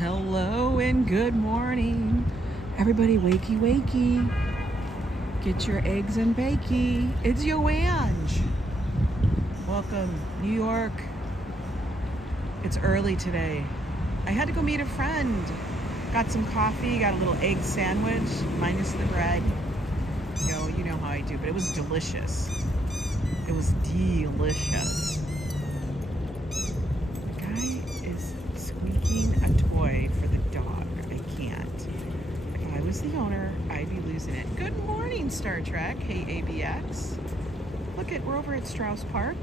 Hello and good morning. Everybody wakey wakey. Get your eggs and bakey. It's your Ange. Welcome, New York. It's early today. I had to go meet a friend. Got some coffee, got a little egg sandwich, minus the bread. You know how I do, but it was delicious. It was delicious. The guy is squeaking a toy for the dog. I can't. If I was the owner, I'd be losing it. Good morning, Star Trek. Hey, ABX. We're over at Strauss Park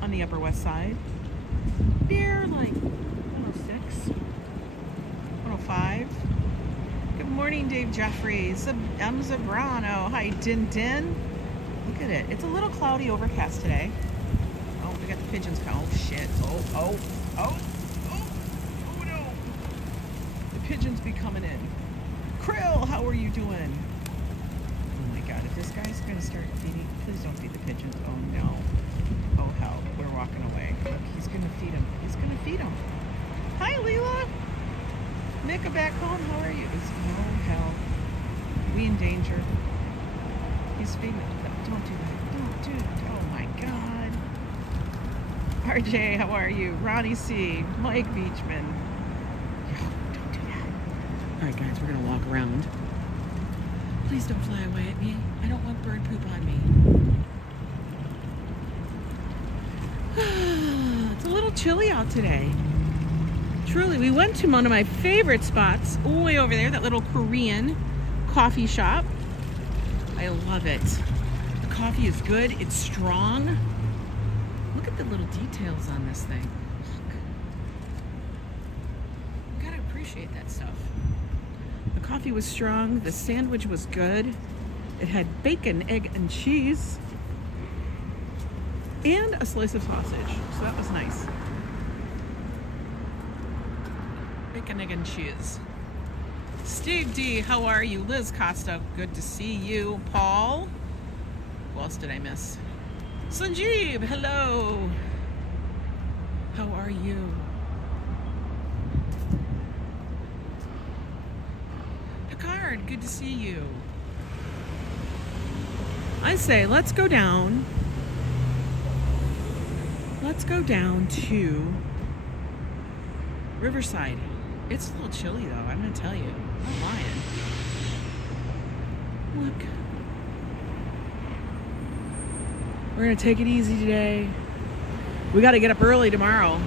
on the Upper West Side. Near like 106, 105. Good morning, Dave Jeffries. M. Zabrano. Hi, Din Din. Look at it. It's a little cloudy overcast today. Oh, we got the pigeons. Oh, shit. Oh no. The pigeons be coming in. Krill, how are you doing? Oh my God, if this guy's going to start feeding, please don't feed the pigeons. Oh no. Oh hell, we're walking away. Look, he's going to feed him. He's going to feed him. Hi, Leela. Nika back home, how are you? Oh hell. We in danger. He's feeding him. Don't do that. Don't do that. Oh my God. RJ, how are you? Ronnie C. Mike Beachman. Yo, don't do that. All right, guys, we're going to walk around. Please don't fly away at me. I don't want bird poop on me. It's a little chilly out today. Truly, we went to one of my favorite spots way over there, that little Korean coffee shop. I love it. The coffee is good. It's strong. Look at the little details on this thing. Look. You gotta appreciate that stuff. The coffee was strong. The sandwich was good. It had bacon, egg, and cheese. And a slice of sausage. So that was nice. Bacon, egg, and cheese. Steve D, how are you? Liz Costa, good to see you. Paul, who else did I miss? Sanjeev, hello. How are you? Picard, good to see you. I say, let's go down. Let's go down to Riverside. It's a little chilly though, I'm gonna tell you. I'm not lying. Look. We're gonna take it easy today. We gotta get up early tomorrow.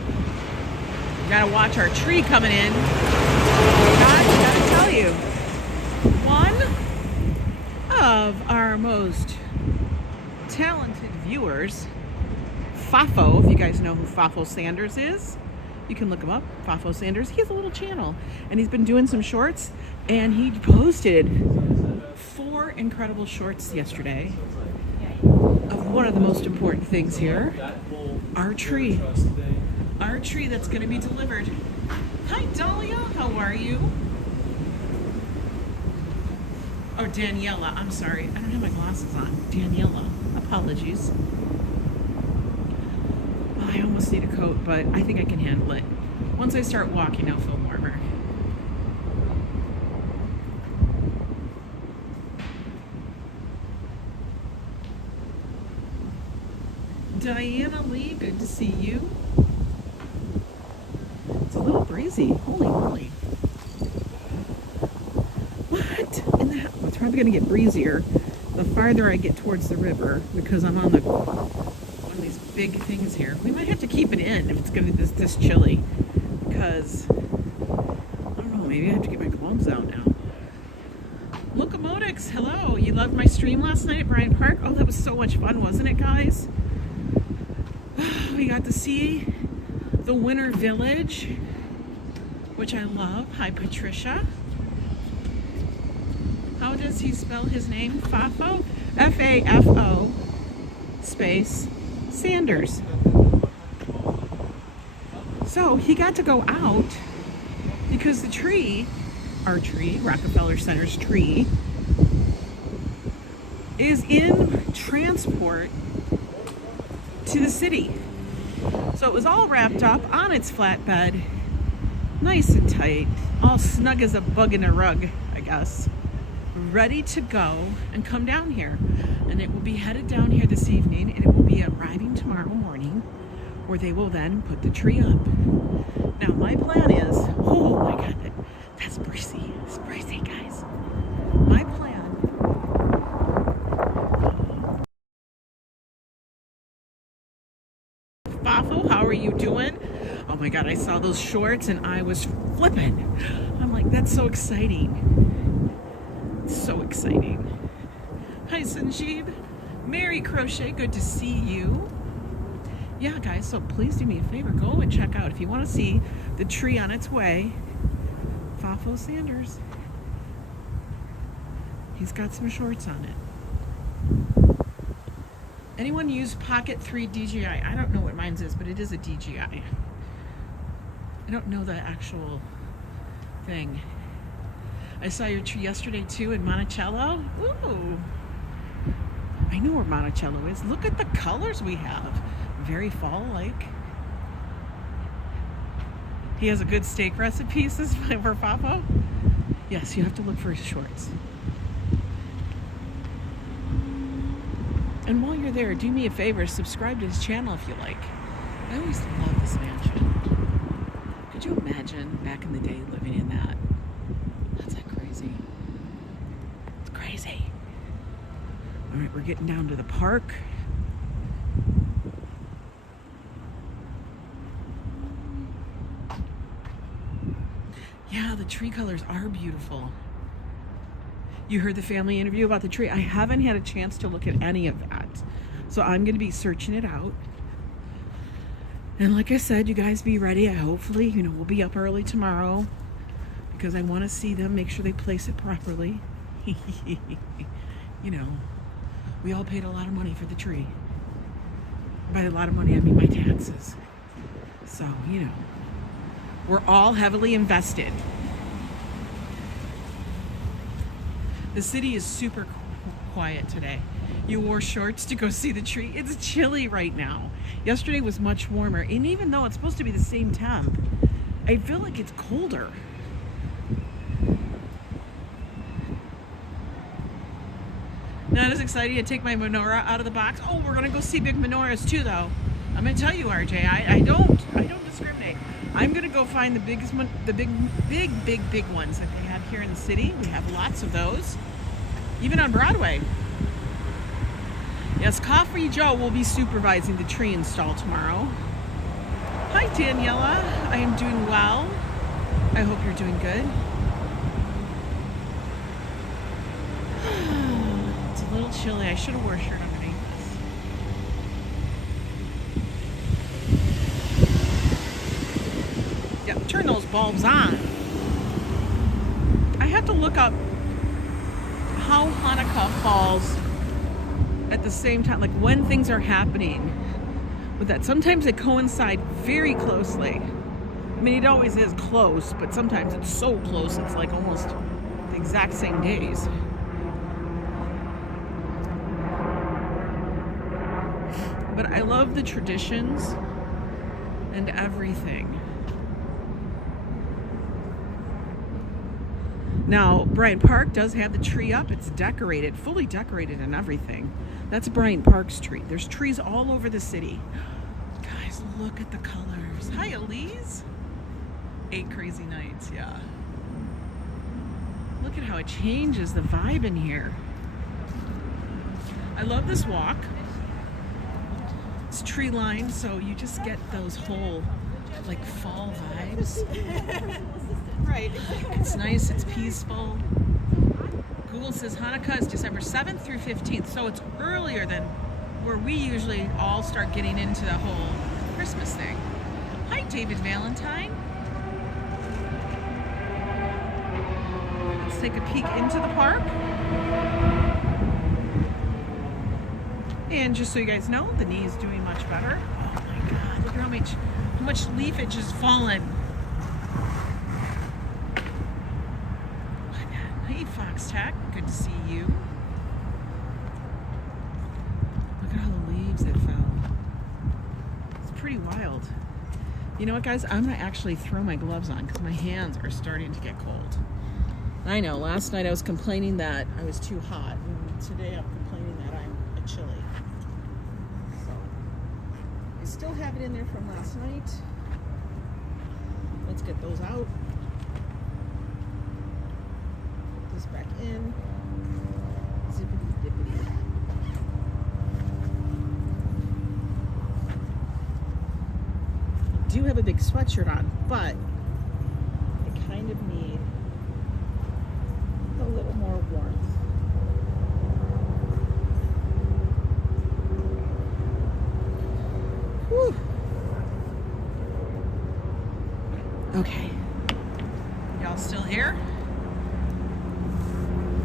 We gotta watch our tree coming in. Guys, I gotta tell you, one of our most talented viewers, Fafo, if you guys know who Fafo Sanders is, you can look him up, Fafo Sanders. He has a little channel, and he's been doing some shorts, and he posted 4 incredible shorts yesterday of one of the most important things here, our tree. Our tree that's going to be delivered. Hi, Dahlia. How are you? Oh, Daniela. I'm sorry. I don't have my glasses on. Daniela. Apologies. I almost need a coat, but I think I can handle it. Once I start walking, I'll feel warmer. Diana Lee, good to see you. It's a little breezy. Holy moly. What in the hell? It's probably going to get breezier the farther I get towards the river, because I'm on one of these big things here. We might have to keep it in if it's going to be this chilly, because I don't know, maybe I have to get my clothes out now. Locomotics, hello. You loved my stream last night at Bryant Park? Oh, that was so much fun, wasn't it, guys? We got to see the Winter Village, which I love. Hi, Patricia. How does he spell his name? Fafo? F-A-F-O space Sanders. So he got to go out because the tree, our tree, Rockefeller Center's tree, is in transport to the city. So it was all wrapped up on its flatbed Nice and tight, all snug as a bug in a rug, I guess. Ready to go and come down here. And it will be headed down here this evening, and it will be arriving tomorrow morning, where they will then put the tree up. Now my plan is, oh my God, that's breezy. It's breezy, guys. My plan. Bafo, how are you doing? Oh my God, I saw those shorts and I was flipping. I'm like, that's so exciting. So exciting. Hi, Sanjeev. Mary Crochet, good to see you. Yeah, guys, so please do me a favor. Go and check out, if you want to see the tree on its way, Fafo Sanders. He's got some shorts on it. Anyone use Pocket 3 DJI? I don't know what mine is, but it is a DJI. I don't know the actual thing. I saw your tree yesterday too in Monticello. Ooh. I know where Monticello is. Look at the colors we have. Very fall-like. He has a good steak recipe, says for Fafo. Yes, you have to look for his shorts. And while you're there, do me a favor, subscribe to his channel if you like. I always love this mansion. Could you imagine back in the day living in that? That's like crazy. It's crazy. All right, we're getting down to the park. Yeah, the tree colors are beautiful. You heard the family interview about the tree. I haven't had a chance to look at any of that. So I'm going to be searching it out. And like I said, you guys be ready. Hopefully, we'll be up early tomorrow because I want to see them, make sure they place it properly. We all paid a lot of money for the tree. By a lot of money, I mean my taxes. So, we're all heavily invested. The city is super quiet today. You wore shorts to go see the tree. It's chilly right now. Yesterday was much warmer, and even though it's supposed to be the same temp, I feel like it's colder. Not as exciting to take my menorah out of the box. Oh, we're gonna go see big menorahs too, though. I'm gonna tell you, RJ, I don't discriminate. I'm gonna go find the biggest one, the big ones that they have here in the city. We have lots of those, even on Broadway. Yes, Coffee Joe will be supervising the tree install tomorrow. Hi, Daniela. I am doing well. I hope you're doing good. It's a little chilly. I should have worn a shirt underneath this. Yeah, turn those bulbs on. I have to look up how Hanukkah falls at the same time, like when things are happening with that. Sometimes they coincide very closely. I mean, it always is close, but sometimes it's so close it's like almost the exact same days. But I love the traditions and everything. Now, Bryant Park does have the tree up. It's decorated, fully decorated and everything. That's Bryant Park's tree. There's trees all over the city. Guys, look at the colors. Hi, Elise. 8 crazy nights, yeah. Look at how it changes the vibe in here. I love this walk. It's tree lined, so you just get those whole, like, fall vibes. Right. It's nice, it's peaceful. Google says Hanukkah is December 7th through 15th, so it's earlier than where we usually all start getting into the whole Christmas thing. Hi, David Valentine. Let's take a peek into the park. And just so you guys know, the knee is doing much better. Oh my God, look at how much leafage has fallen. Hey, Fox Tech, good to see you. Look at all the leaves that fell. It's pretty wild. You know what, guys? I'm going to actually throw my gloves on because my hands are starting to get cold. I know, last night I was complaining that I was too hot, and today I'm complaining that I'm a chilly. So, I still have it in there from last night. Let's get those out. Put this back in. Zippity dippity. I do have a big sweatshirt on, but I kind of need a little more warmth. Whew. Okay. Y'all still here?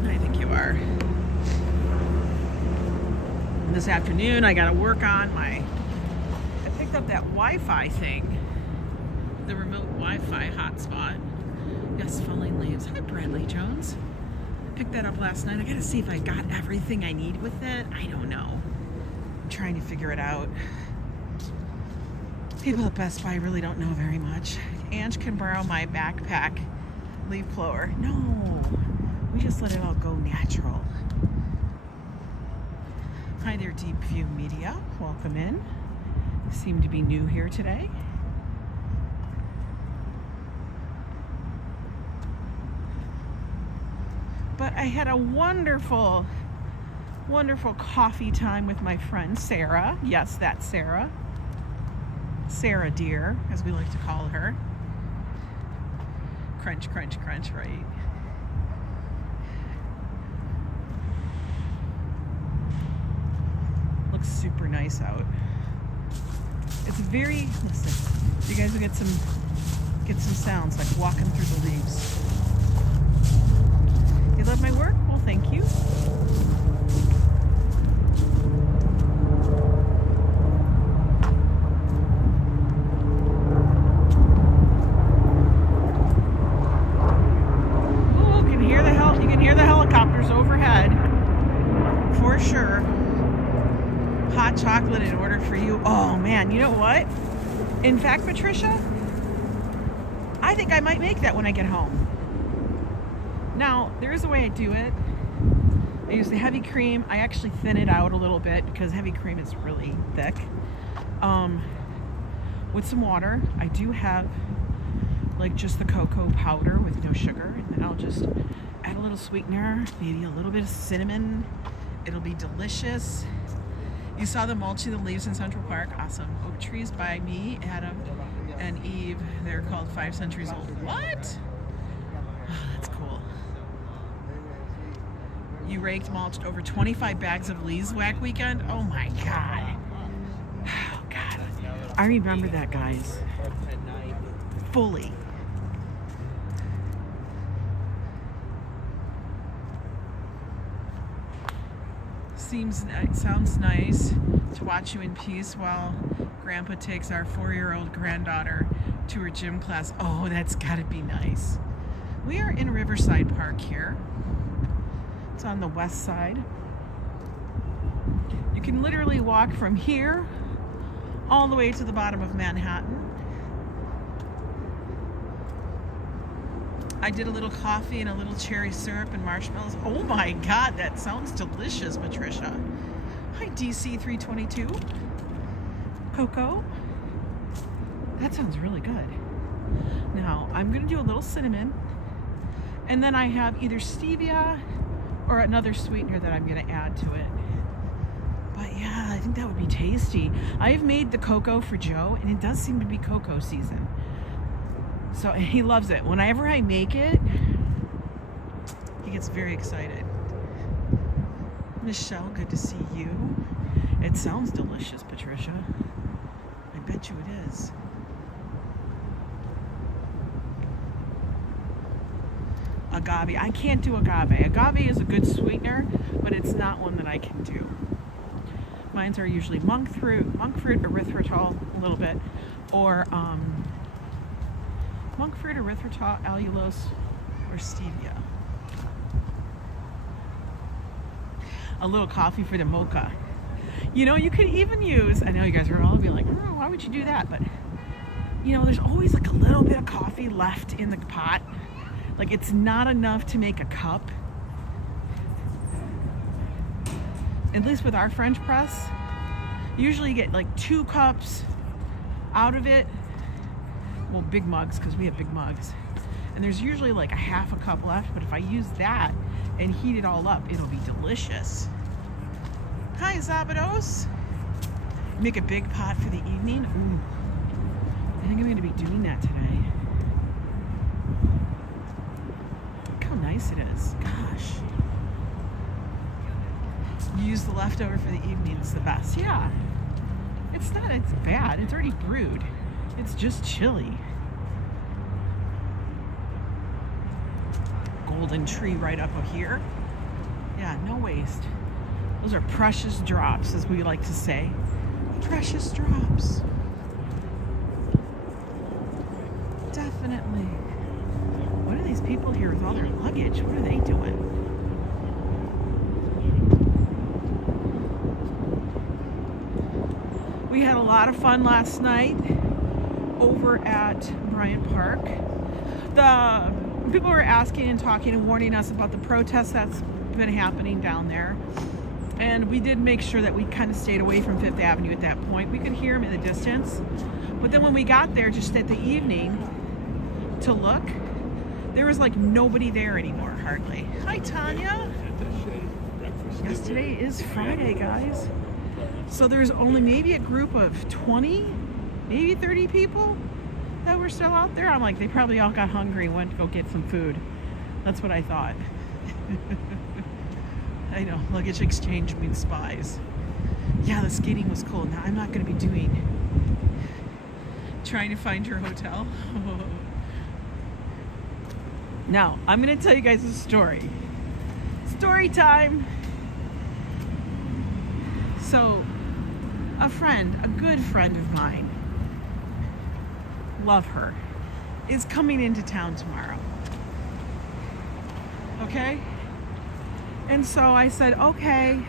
I think you are. This afternoon I gotta work on I picked up that Wi-Fi thing. The remote Wi-Fi hotspot. Yes, falling leaves. Hi, Bradley Jones. Picked that up last night. I gotta see if I got everything I need with it. I don't know. I'm trying to figure it out. People at Best Buy really don't know very much. Ange can borrow my backpack leaf blower. No, we just let it all go natural. Hi there, Deep View Media. Welcome in. You seem to be new here today. But I had a wonderful, wonderful coffee time with my friend Sarah. Yes, that's Sarah. Sarah dear, as we like to call her. Crunch, crunch, crunch, right? Looks super nice out. It's very, listen, you guys will get some sounds like walking through the leaves. You love my work? Well, thank you. Oh, you can hear the helicopters overhead. For sure. Hot chocolate in order for you. Oh man, you know what? In fact, Patricia, I think I might make that when I get home. Now, there is a way I do it. I use the heavy cream. I actually thin it out a little bit because heavy cream is really thick. With some water. I do have like just the cocoa powder with no sugar. And then I'll just add a little sweetener, maybe a little bit of cinnamon. It'll be delicious. You saw the mulching the leaves in Central Park. Awesome. Oak trees by me, Adam, and Eve. They're called 5 centuries old. What? Oh, that's cool. You raked, mulched over 25 bags of leaves whack weekend? Oh my God. Oh God. I remember that, guys. Fully. It sounds nice to watch you in peace while Grandpa takes our 4-year-old granddaughter to her gym class. Oh, that's gotta be nice. We are in Riverside Park here. It's on the west side. You can literally walk from here all the way to the bottom of Manhattan. I did a little coffee and a little cherry syrup and marshmallows. Oh my God, that sounds delicious, Patricia. Hi, DC322. Coco. That sounds really good. Now, I'm gonna do a little cinnamon, and then I have either stevia or another sweetener that I'm gonna add to it. But yeah, I think that would be tasty. I've made the cocoa for Joe, and it does seem to be cocoa season. So he loves it. Whenever I make it, he gets very excited. Michelle, good to see you. It sounds delicious, Patricia. I bet you it is. Agave. I can't do agave. Agave is a good sweetener, but it's not one that I can do. Mines are usually monk fruit, erythritol a little bit, or monk fruit, erythritol, allulose, or stevia. A little coffee for the mocha. You know, you could even use, I know you guys are all be like, oh, why would you do that? But you know, there's always like a little bit of coffee left in the pot. Like it's not enough to make a cup. At least with our French press, usually you get like 2 cups out of it. Well, big mugs, because we have big mugs. And there's usually like a half a cup left, but if I use that and heat it all up, it'll be delicious. Hi, Zabados. Make a big pot for the evening. Ooh. I think I'm going to be doing that today. Look how nice it is. Gosh. You use the leftover for the evening. It's the best. Yeah. It's bad. It's already brewed. It's just chilly. Golden tree right up here. Yeah, no waste. Those are precious drops, as we like to say. Precious drops. Definitely. What are these people here with all their luggage? What are they doing? We had a lot of fun last night over at Bryant Park. The people were asking and talking and warning us about the protests that's been happening down there. And we did make sure that we kind of stayed away from Fifth Avenue at that point. We could hear them in the distance. But then when we got there just at the evening to look, there was like nobody there anymore, hardly. Hi, Tanya. Yes, today is Friday, guys. So there's only maybe a group of 20, maybe 30 people that were still out there. I'm like, they probably all got hungry and went to go get some food. That's what I thought. I know, luggage exchange means spies. Yeah, the skating was cool. Now I'm not going to be trying to find your hotel. Now, I'm going to tell you guys a story. Story time. So, a good friend of mine, love her, is coming into town tomorrow. Okay? And so I said, okay,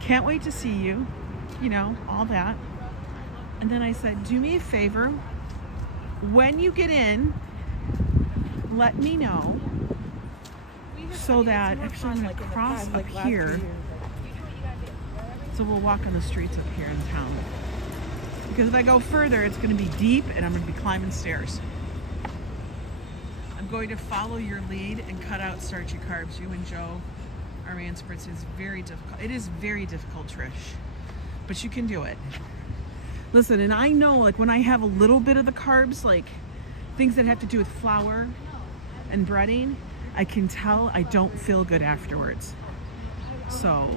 can't wait to see you, you know, all that. And then I said, do me a favor, when you get in, let me know, so that, actually I'm going to cross up here, so we'll walk on the streets up here in town. Because if I go further, it's going to be deep and I'm going to be climbing stairs. I'm going to follow your lead and cut out starchy carbs. You and Joe are my experts. It's very difficult. It is very difficult, Trish, but you can do it. Listen, and I know, like, when I have a little bit of the carbs, like things that have to do with flour and breading, I can tell I don't feel good afterwards. So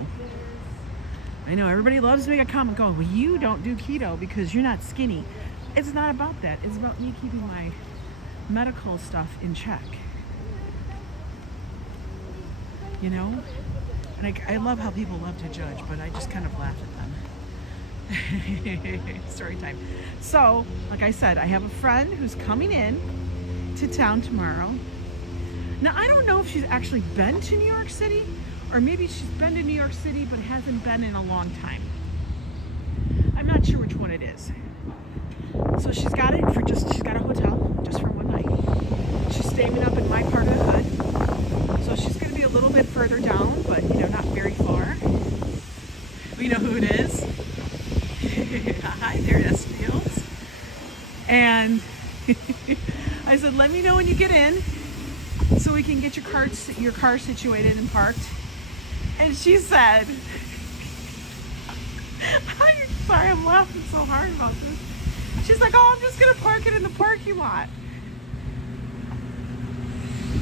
I know everybody loves to make a comment going, well, you don't do keto because you're not skinny. It's not about that. It's about me keeping my medical stuff in check. You know? And I love how people love to judge, but I just kind of laugh at them. Story time. So, like I said, I have a friend who's coming in to town tomorrow. Now, I don't know if she's actually been to New York City, or maybe she's been to New York City but hasn't been in a long time. I'm not sure which one it is. So she's got a hotel just for one night. She's staying up in my part of the hood. So she's going to be a little bit further down, but you know, not very far. We know who it is. Hi there, S. Fields. And I said, let me know when you get in so we can get your car situated and parked. And she said, I'm sorry, I'm laughing so hard about this. She's like, oh, I'm just going to park it in the parking lot.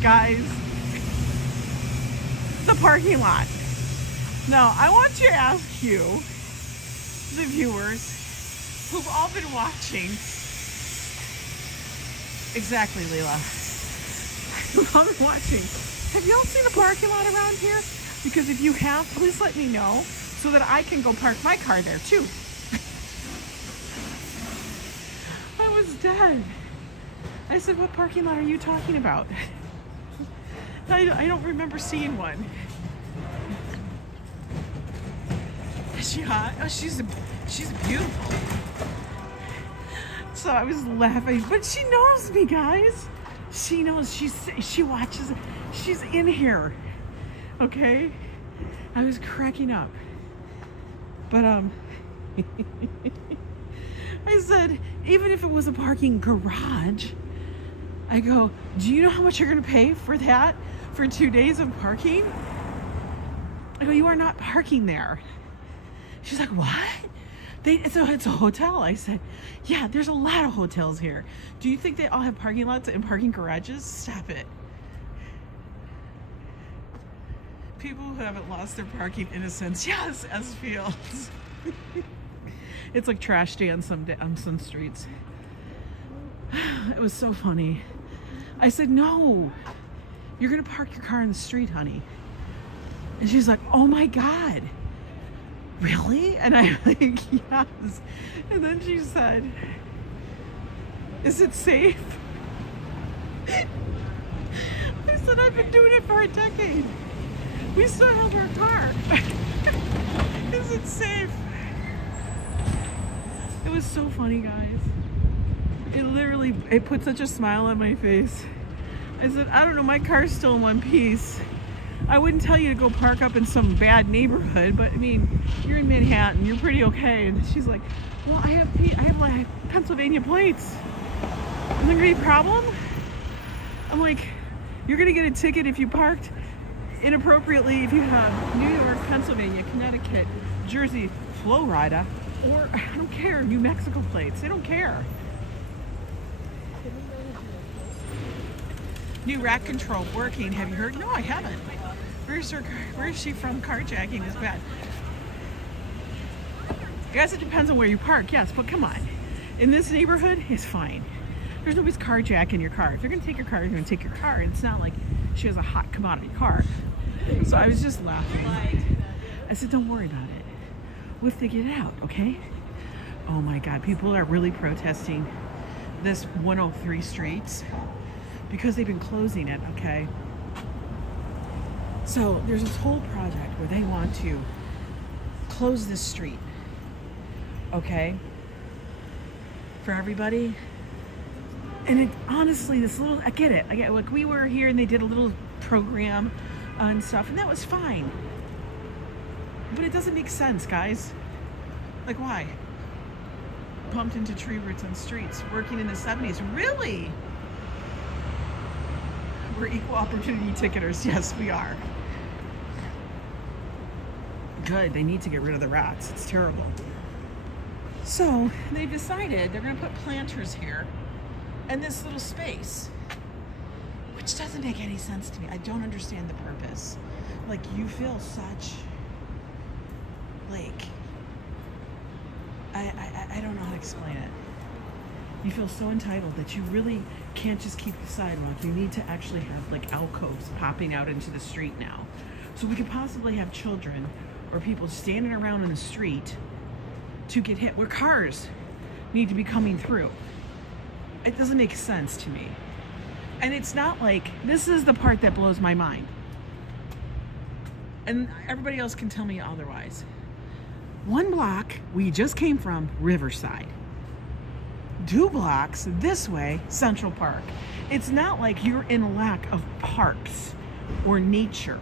Guys, the parking lot. Now, I want to ask you, the viewers who've all been watching, exactly, Leela, who've all been watching, have y'all seen a parking lot around here? Because if you have, please let me know so that I can go park my car there too. I was dead. I said, what parking lot are you talking about? I don't remember seeing one. Is she hot? Oh, she's beautiful. So I was laughing, but she knows me, guys. She knows. She watches. She's in here. Okay. I was cracking up, but I said, even if it was a parking garage, I go, do you know how much you're gonna pay for that for 2 days of parking? I go, you are not parking there. She's like, what? It's a hotel. I said, yeah, there's a lot of hotels here. Do you think they all have parking lots and parking garages? Stop it. People who haven't lost their parking innocence. Yes, S Fields. It's like trash day on some streets. It was so funny. I said, no, you're gonna park your car in the street, honey. And she's like, oh my God, really? And I'm like, yes. And then she said, is it safe? I said, I've been doing it for a decade. We still have our car. Is it safe? It was so funny, guys. It put such a smile on my face. I said, I don't know, my car's still in one piece. I wouldn't tell you to go park up in some bad neighborhood, but I mean, you're in Manhattan, you're pretty okay. And she's like, well, I have like Pennsylvania plates. Is there gonna be a problem? I'm like, you're gonna get a ticket if you parked inappropriately if you have New York, Pennsylvania, Connecticut, Jersey, Florida, or I don't care, New Mexico plates. They don't care. New rat control working. Have you heard? No, I haven't. Where is she from? Carjacking is bad. I guess it depends on where you park, yes, but come on. In this neighborhood, it's fine. There's nobody's carjacking your car. If they're gonna take your car, they're gonna take your car. It's not like she has a hot commodity car. So I was just laughing. I said, don't worry about it. What if they get out, okay? Oh my God, people are really protesting this 103 streets because they've been closing it, okay? So there's this whole project where they want to close this street, okay? For everybody. And it honestly, I get it. Like we were here and they did a little program and stuff, and that was fine. But it doesn't make sense, guys. Like, why? Bumped into tree roots on streets, working in the 70s. Really? We're equal opportunity ticketers. Yes, we are. Good. They need to get rid of the rats. It's terrible. So they decided they're going to put planters here in this little space, which doesn't make any sense to me. I don't understand the purpose. Like, you feel such, like, I don't know how to explain it. You feel so entitled that you really can't just keep the sidewalk. You need to actually have like alcoves popping out into the street now. So we could possibly have children or people standing around in the street to get hit, where cars need to be coming through. It doesn't make sense to me. And it's not like, this is the part that blows my mind. And everybody else can tell me otherwise. One block, we just came from Riverside. 2 blocks this way, Central Park. It's not like you're in lack of parks or nature.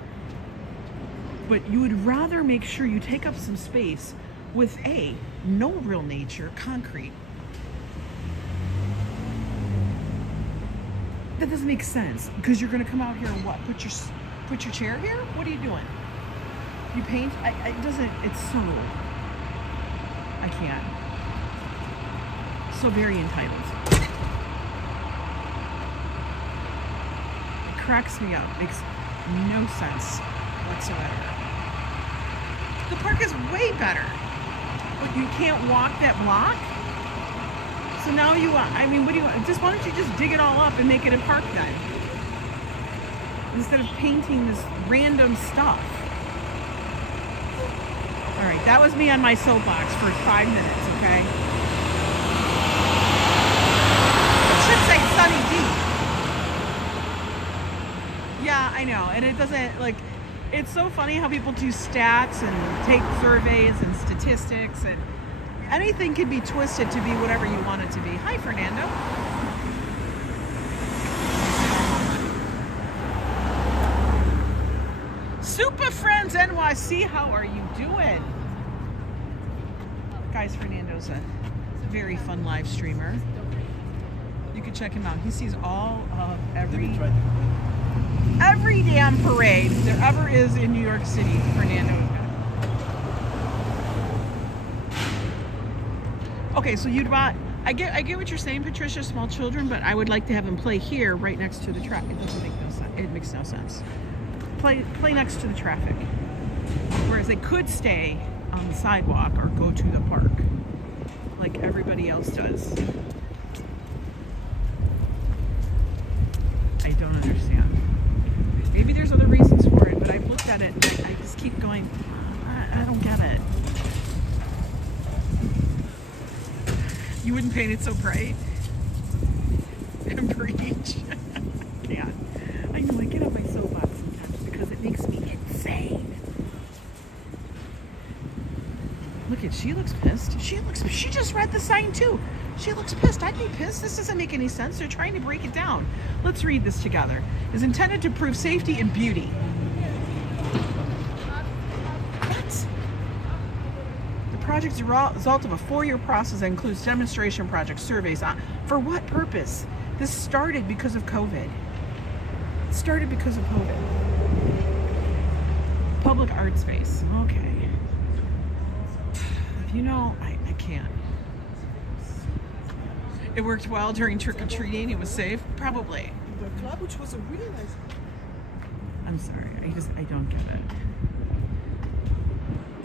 But you would rather make sure you take up some space with no real nature, concrete. That doesn't make sense, because you're gonna come out here and what? Put your chair here? What are you doing? You paint? It's so, I can't. So very entitled. It cracks me up. Makes no sense whatsoever. The park is way better, but you can't walk that block? So now you want, I mean, what do you want? Why don't you just dig it all up and make it a park then? Instead of painting this random stuff. All right, that was me on my soapbox for 5 minutes, okay? It should say Sunny D. Yeah, I know, and it doesn't, like, it's so funny how people do stats and take surveys and statistics, and Anything can be twisted to be whatever you want it to be. Hi, Fernando. Super Friends NYC, how are you doing? Guys, Fernando's a very fun live streamer. You can check him out. He sees all of every damn parade there ever is in New York City. Fernando. Okay, so you'd want, I get what you're saying, Patricia, small children, but I would like to have them play here right next to the traffic. It doesn't make no sense. It makes no sense. Play next to the traffic. Whereas they could stay on the sidewalk or go to the park like everybody else does. I don't understand. Maybe there's other reasons for it, but I've looked at it and I just keep going, I don't get it. You wouldn't paint it so bright? Preach. Can't. I know, I get on my soapbox sometimes because it makes me insane. Look at, she looks pissed. She just read the sign too. She looks pissed. I'd be pissed. This doesn't make any sense. They're trying to break it down. Let's read this together. Is intended to prove safety and beauty. What? The project is a result of a 4-year process that includes demonstration projects, surveys. For what purpose? This started because of COVID. It started because of COVID. Public art space. Okay. You know, I can't. It worked well during trick-or-treating. It was safe? Probably. The club, which was a really nice. I'm sorry. I don't get it.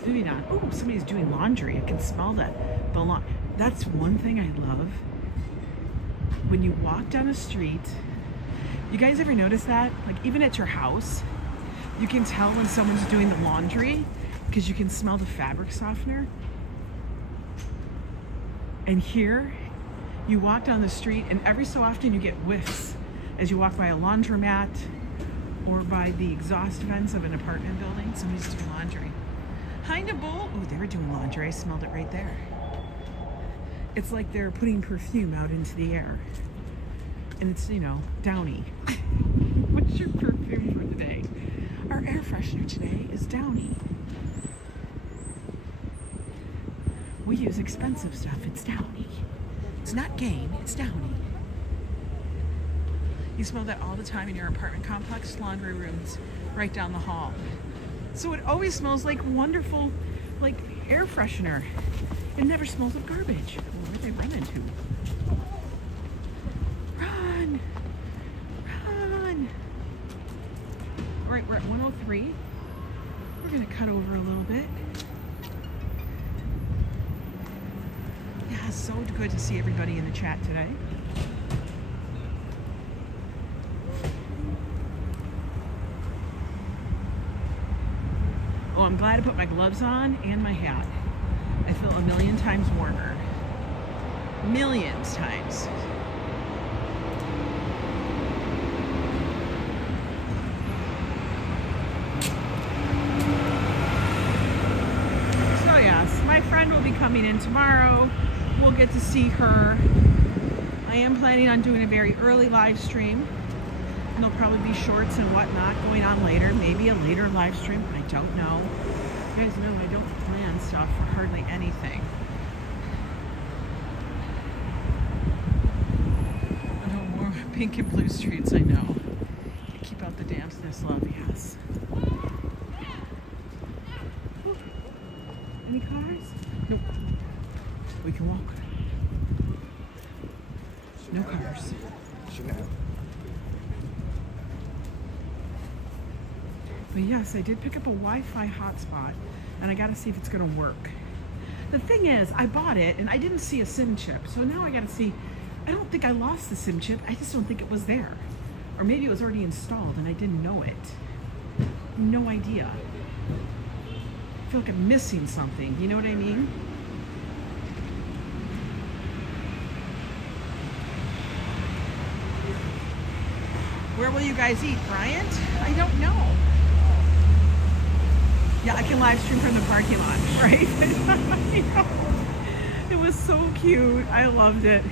Maybe not. Oh, somebody's doing laundry. I can smell that. That's one thing I love. When you walk down a street, you guys ever notice that? Like even at your house, you can tell when someone's doing the laundry because you can smell the fabric softener. And here, you walk down the street and every so often you get whiffs as you walk by a laundromat or by the exhaust vents of an apartment building. Somebody's doing laundry. Hi, Nabul. Oh, they were doing laundry. I smelled it right there. It's like they're putting perfume out into the air. And it's, you know, Downy. What's your perfume for today? Our air freshener today is Downy. We use expensive stuff. It's Downy. It's not Gain, it's Downy. You smell that all the time in your apartment complex, laundry rooms right down the hall. So it always smells like wonderful, like air freshener. It never smells of garbage. Where did they run into? Run! Run! All right, we're at 103. We're gonna cut over a little bit. Yeah, so good to see everybody in the chat today. Oh, I'm glad I put my gloves on and my hat. I feel a million times warmer. Millions times. So yes, my friend will be coming in tomorrow. We'll get to see her. I am planning on doing a very early live stream. And there'll probably be shorts and whatnot going on later. Maybe a later live stream. I don't know. You guys know I don't plan stuff for hardly anything. I don't more pink and blue streets, I know. Keep out the dampness, love, yes. Ooh. Any cars? Nope. We can walk. No cars. But yes, I did pick up a Wi-Fi hotspot, and I gotta see if it's gonna work. The thing is, I bought it, and I didn't see a SIM chip, so now I gotta see. I don't think I lost the SIM chip, I just don't think it was there. Or maybe it was already installed, and I didn't know it. No idea. I feel like I'm missing something, you know what I mean? Where will you guys eat, Bryant? I don't know. Yeah, I can live stream from the parking lot, right? You know? It was so cute. I loved it.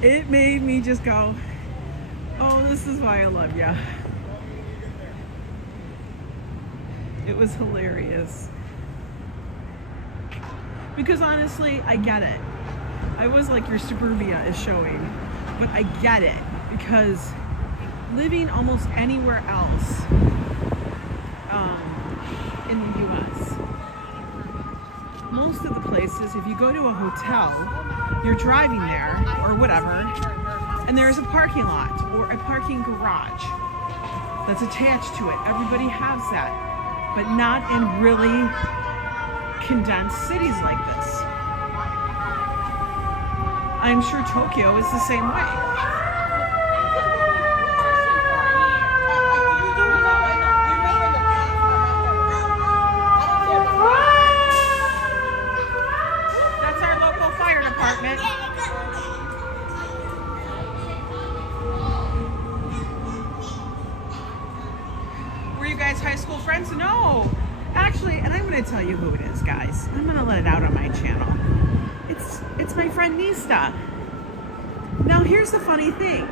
It made me just go, oh, this is why I love ya. It was hilarious. Because honestly, I get it. I was like, your suburbia is showing. But I get it. Because living almost anywhere else in the U.S., most of the places, if you go to a hotel, you're driving there or whatever, and there's a parking lot or a parking garage that's attached to it. Everybody has that, but not in really condensed cities like this. I'm sure Tokyo is the same way. Were you guys high school friends? No. Actually, and I'm going to tell you who it is, guys. I'm going to let it out on my channel. It's my friend Nista. Now, here's the funny thing.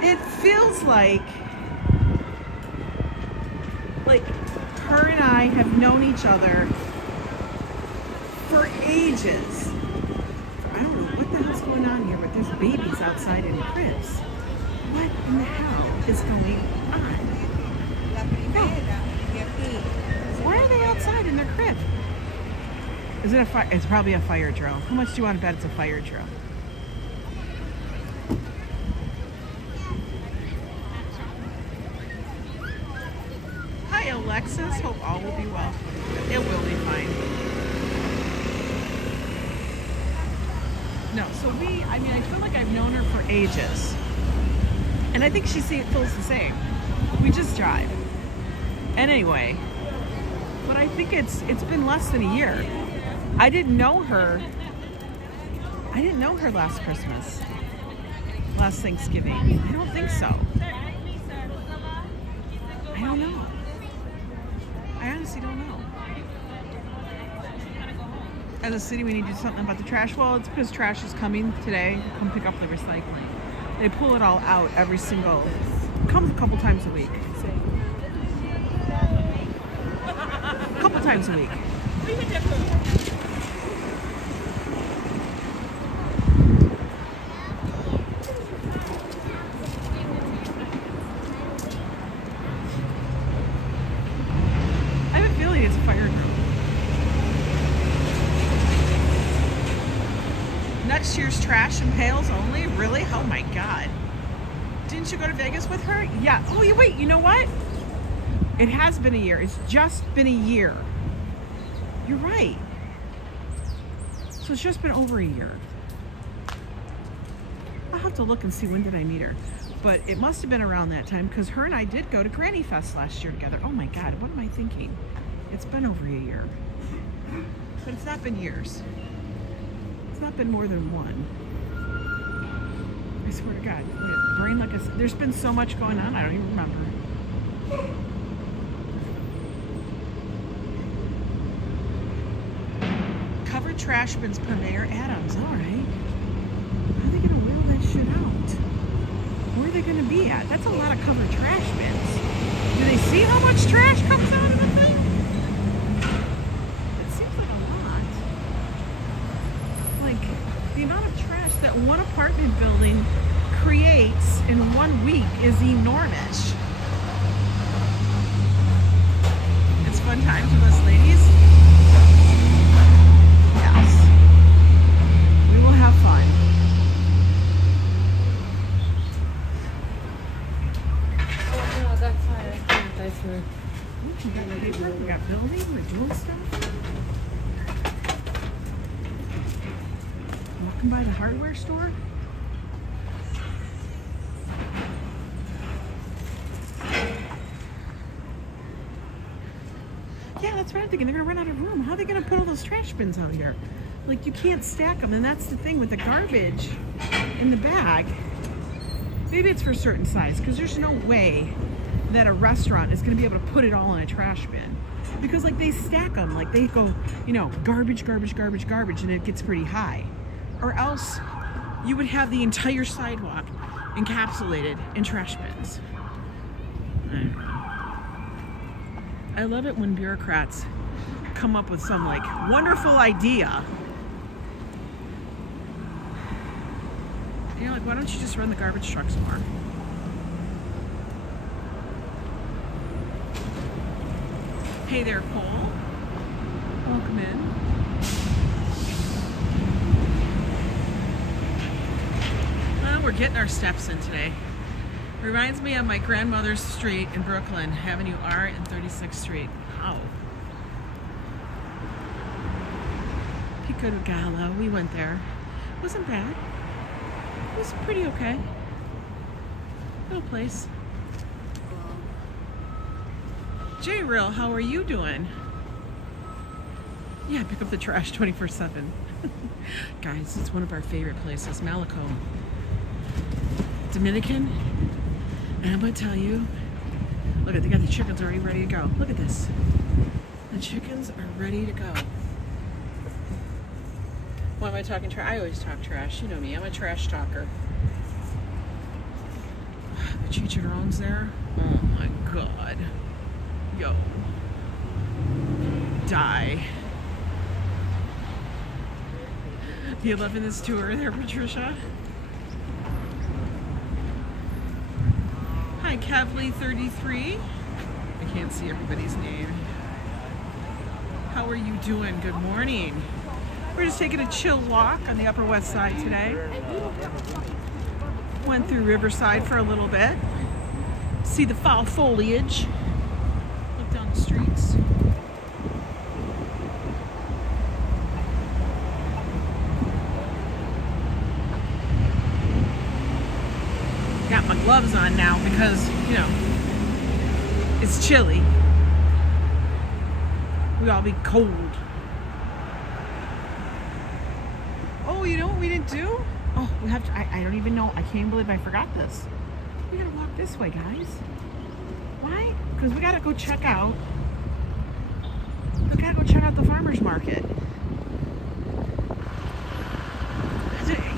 It feels like her and I have known each other for ages. I don't know what the hell's going on here, but there's babies outside in cribs. What in the hell is going on? Why are they outside in their crib? Is it a fire? It's probably a fire drill. How much do you want to bet it's a fire drill? Hi, Alexis. Hope all will be well. It will be fine. No, so I feel like I've known her for ages. And I think she feels the same. We just drive. And anyway, but I think it's been less than a year. I didn't know her last Christmas. Last Thanksgiving. I don't think so. I don't know. I honestly don't know. As a city, we need to do something about the trash. Well, it's because trash is coming today. Come pick up the recycling. They pull it all out comes a couple times a week. A couple times a week. I have a feeling it's a fire drill. Next year's trash and pails only? Really? Oh my God. Didn't you go to Vegas with her? Yeah. Oh, wait, you know what? It has been a year. It's just been a year. You're right. So it's just been over a year. I'll have to look and see when did I meet her. But it must have been around that time because her and I did go to Granny Fest last year together. Oh my God, what am I thinking? It's been over a year. But it's not been years. It's not been more than one. I swear to God. Brain like there's been so much going on, I don't even remember. Covered trash bins per Mayor Adams. All right. How are they going to wheel that shit out? Where are they going to be at? That's a lot of covered trash bins. Do they see how much trash comes out of the thing? It seems like a lot. Like, the amount of trash that one apartment building creates in 1 week is enormous. It's fun times with us ladies. Yes. We will have fun. Oh no, that's fine. I can't. I swear. We got paper, we got building, we're doing stuff. Walking by the hardware store. Yeah, that's right. I'm thinking they're gonna run out of room. How are they gonna put all those trash bins out here? Like, you can't stack them, and that's the thing with the garbage in the bag. Maybe it's for a certain size, because there's no way that a restaurant is gonna be able to put it all in a trash bin. Because like they stack them, like they go, you know, garbage, garbage, garbage, garbage, and it gets pretty high. Or else you would have the entire sidewalk encapsulated in trash bins. I don't know. I love it when bureaucrats come up with some like wonderful idea. You're like, why don't you just run the garbage trucks more? Hey there, Cole. Welcome in. Well, we're getting our steps in today. Reminds me of my grandmother's street in Brooklyn, Avenue R and 36th Street. Wow. Pico de Gallo, we went there. Wasn't bad. It was pretty okay. Little place. J Real, how are you doing? Yeah, pick up the trash 24/7. Guys, it's one of our favorite places, Malaco. Dominican. And I'm gonna tell you, look at, they got the chickens already ready to go. Look at this. The chickens are ready to go. Why am I talking trash? I always talk trash. You know me, I'm a trash talker. The chicharrones there. Oh my God. Yo. Die. You loving this tour there, Patricia? Hi, Kevly33. I can't see everybody's name. How are you doing? Good morning. We're just taking a chill walk on the Upper West Side today. Went through Riverside for a little bit. See the fall foliage. Look down the streets. Got my gloves on now because, you know, it's chilly. We all be cold. Oh, you know what we didn't do? Oh, we have to, I don't even know. I can't believe I forgot this. We gotta walk this way, guys. Why? Because we gotta go check out. We gotta go check out the farmer's market.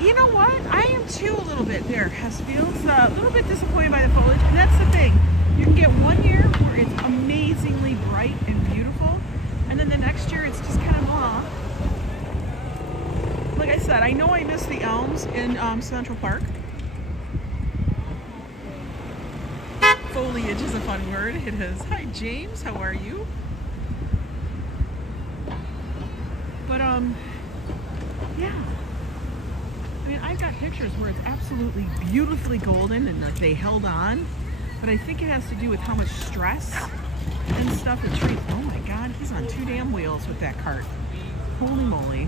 You know what? I am too a little bit there. Feels a little bit disappointed by the foliage. And that's the thing. You can get 1 year where it's amazingly bright and beautiful. And then the next year it's just kind of blah. Like I said, I know I miss the elms in Central Park. Foliage is a fun word. It is. Hi, James. How are you? But, yeah. I mean, I've got pictures where it's absolutely beautifully golden and like they held on. But I think it has to do with how much stress and stuff the trees. Oh my God, he's on 2 damn wheels with that cart. Holy moly.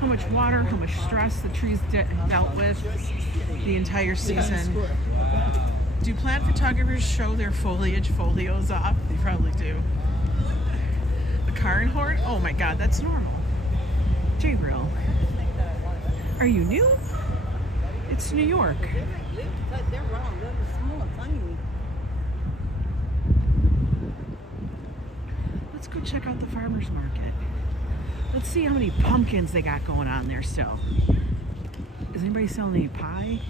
How much water, how much stress the trees dealt with the entire season. Do plant photographers show their folios off? They probably do. The car and horn? Oh my God, that's normal. J-Real. Are you new? It's New York. They're wrong. They're small and tiny. Let's go check out the farmer's market. Let's see how many pumpkins they got going on there still. Is anybody selling any pie?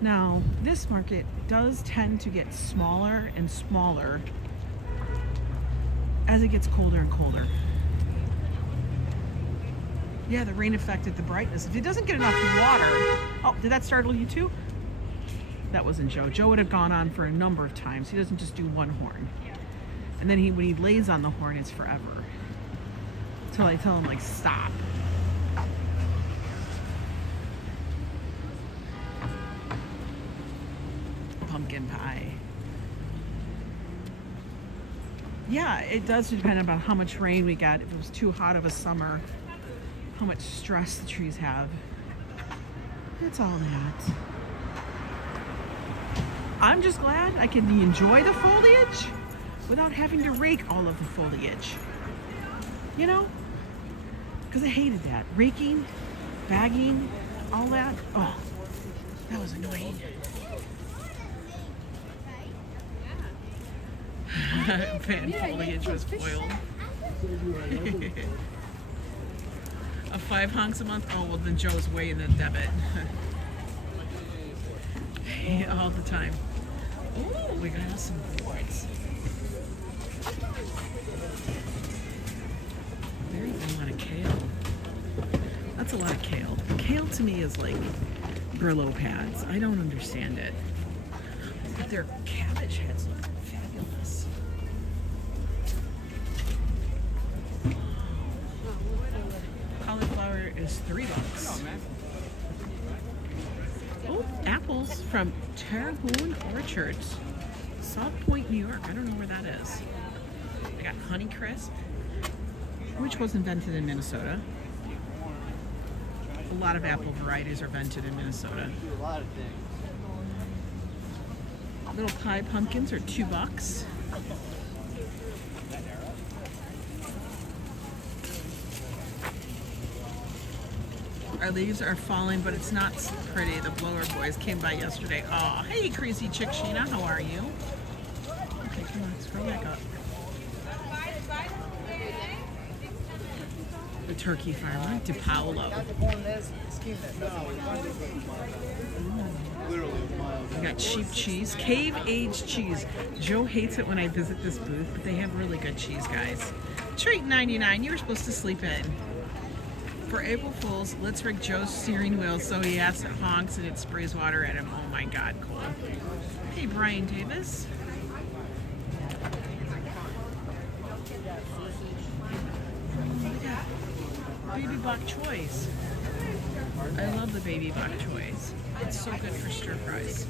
Now, this market does tend to get smaller and smaller as it gets colder and colder. Yeah, the rain affected the brightness. If it doesn't get enough water... Oh, did that startle you too? That wasn't Joe. Joe would have gone on for a number of times. He doesn't just do one horn. And then when he lays on the horn, it's forever. Until I tell him, like, stop. Pumpkin pie. Yeah, it does depend on how much rain we got. If it was too hot of a summer, how much stress the trees have. It's all that. I'm just glad I can enjoy the foliage without having to rake all of the foliage. You know? Because I hated that. Raking, bagging, all that. Oh. That was annoying. Fan foliage was foiled. A 5 honks a month? Oh, well then Joe's way in the debit. All the time. Ooh, we got some boards. Very a lot of kale. That's a lot of kale. Kale to me is like Brillo pads. I don't understand it. But their cabbage heads look fabulous. Cauliflower is $3. Oh, apples from Terhune Orchards, Salt Point, New York. I don't know where that is. I got Honeycrisp, which was invented in Minnesota. A lot of apple varieties are invented in Minnesota. Little pie pumpkins are $2. Our leaves are falling, but it's not pretty. The blower boys came by yesterday. Oh, hey, crazy chick Sheena, how are you? Okay, come on, scroll back up. The turkey farmer, DePaolo. We got cheap cheese, cave-aged cheese. Joe hates it when I visit this booth, but they have really good cheese, guys. Treat 99, you were supposed to sleep in. For April Fools, let's rig Joe's steering wheel so he asks it honks and it sprays water at him. Oh my God, Cole. Hey, Brian Davis. Baby bok choys. I love the baby bok choys. It's so good for stir fries.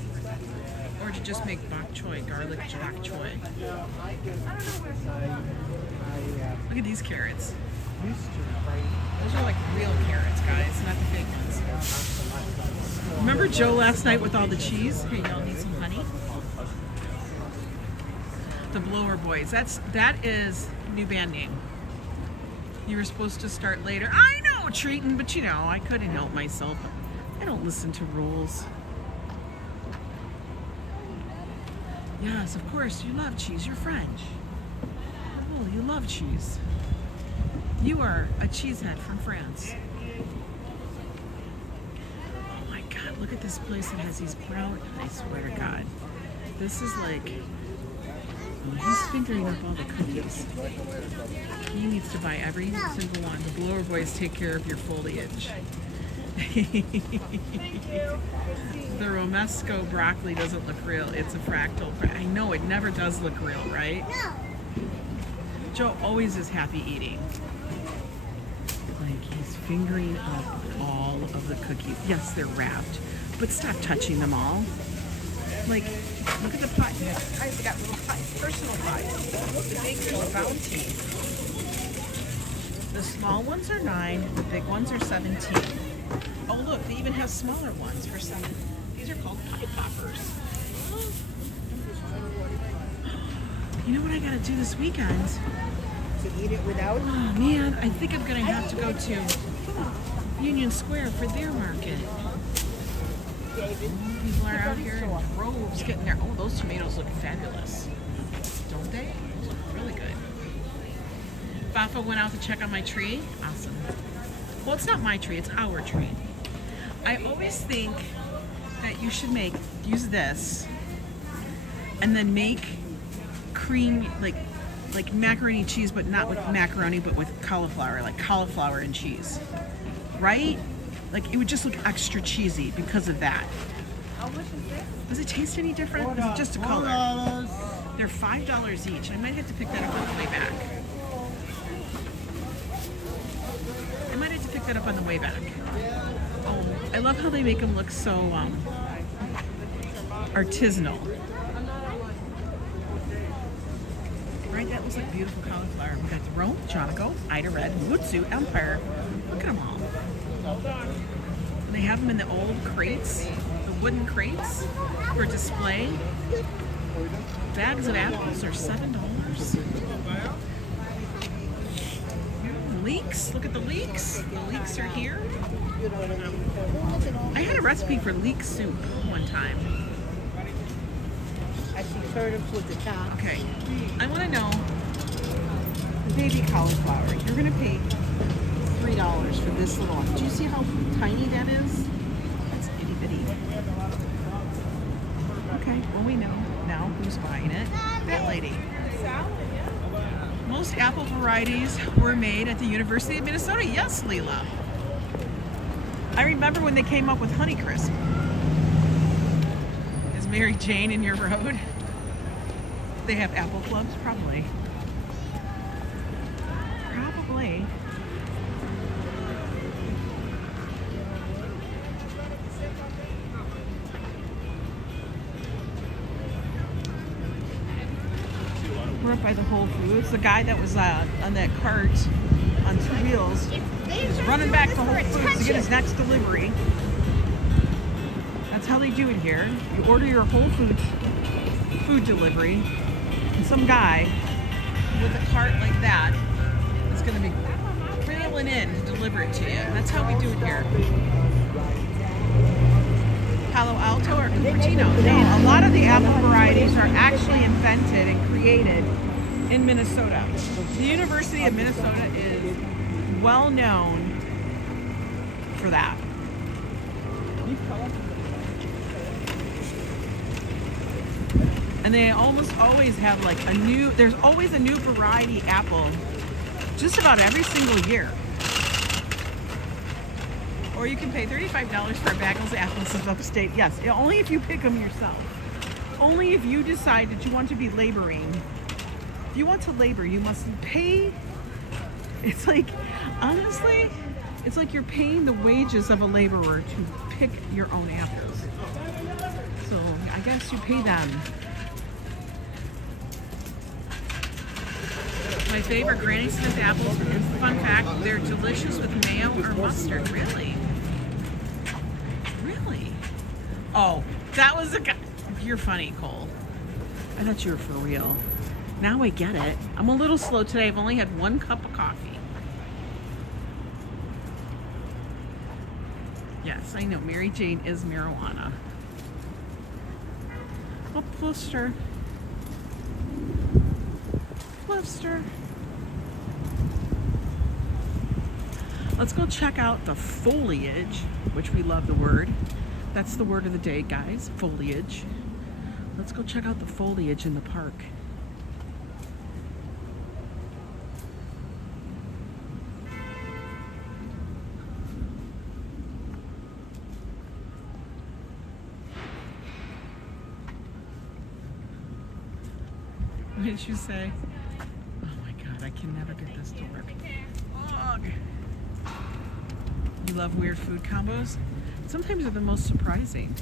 Or to just make bok choy, garlic bok choy. Look at these carrots. Those are like real carrots, guys, not the fake ones. Remember Joe last night with all the cheese? Hey, y'all need some honey? The Blower Boys. That is new band name. You were supposed to start later. I know, treating, but you know, I couldn't help myself. I don't listen to rules. Yes, of course, you love cheese. You're French. Oh, you love cheese. You are a cheesehead from France. Oh my God, look at this place that has these brown, I swear to God. This is like, oh, he's fingering up all the cookies. He needs to buy every single one. The Blower Boys take care of your foliage. The Romesco broccoli doesn't look real. It's a fractal. I know, it never does look real, right? No. Joe always is happy eating. Like, he's fingering up all of the cookies. Yes, they're wrapped, but stop touching them all. Like, look at the pie. I've got little pies, personal pies. The big ones are Bounty. The small ones are 9, the big ones are 17. Oh, look, they even have smaller ones for 7. These are called pie poppers. You know what I gotta do this weekend? To eat it without? Oh man, I think I'm gonna have to go to Union Square for their market. People are out here in droves getting their. Oh, those tomatoes look fabulous, don't they? Really good. Fafa went out to check on my tree. Awesome. Well, it's not my tree; it's our tree. I always think that you should use this, and then make cream like macaroni cheese, but not with macaroni, but with cauliflower, like cauliflower and cheese, right? Like, it would just look extra cheesy because of that. How much is this? Does it taste any different? Is it just a color? They're $5 each. I might have to pick that up on the way back. I might have to pick that up on the way back. Oh, I love how they make them look so artisanal. Right, that looks like beautiful cauliflower. We got the Rome, Jonico, Ida Red, Wootsu, Empire. Look at them all. And they have them in the old crates, the wooden crates for display. Bags of apples are $7. Leeks. Look at the leeks. The leeks are here. You know what I mean? Oh, look at all I had a recipe for leek soup one time. I see turnips with the top. Okay, I want to know the baby cauliflower. You're going to pay $3 for this little one. Do you see how tiny that is? That's itty bitty. Okay, well we know now who's buying it. That lady. Most apple varieties were made at the University of Minnesota. Yes, Leela. I remember when they came up with Honeycrisp. Is Mary Jane in your road? They have apple clubs? Probably. Probably. We're up by the Whole Foods. The guy that was on that cart on two wheels is running back to Whole Foods to get his next delivery. That's how they do it here. You order your Whole Foods food delivery, and some guy with a cart like that is going to be trailing in to deliver it to you. That's how we do it here. Palo Alto or Cupertino. A lot of the apple varieties are actually invented and created in Minnesota. The University of Minnesota is well known for that. And they almost always have like there's always a new variety apple just about every single year. Or you can pay $35 for a bag of apples of upstate. Yes, only if you pick them yourself. Only if you decide that you want to be laboring. If you want to labor, you must pay. It's like, honestly, it's like you're paying the wages of a laborer to pick your own apples. So I guess you pay them. My favorite Granny Smith apples, and fun fact, they're delicious with mayo or mustard. Really? Really? Oh, that was a guy. You're funny, Cole. I thought you were for real. Now I get it. I'm a little slow today. I've only had 1 cup of coffee. Yes, I know. Mary Jane is marijuana. Oh, Flister. Flister. Let's go check out the foliage, which we love the word. That's the word of the day, guys. Foliage. Let's go check out the foliage in the park. What did you say? Oh my God, I can never get this to work. Ugh. You love weird food combos? Sometimes they're the most surprising.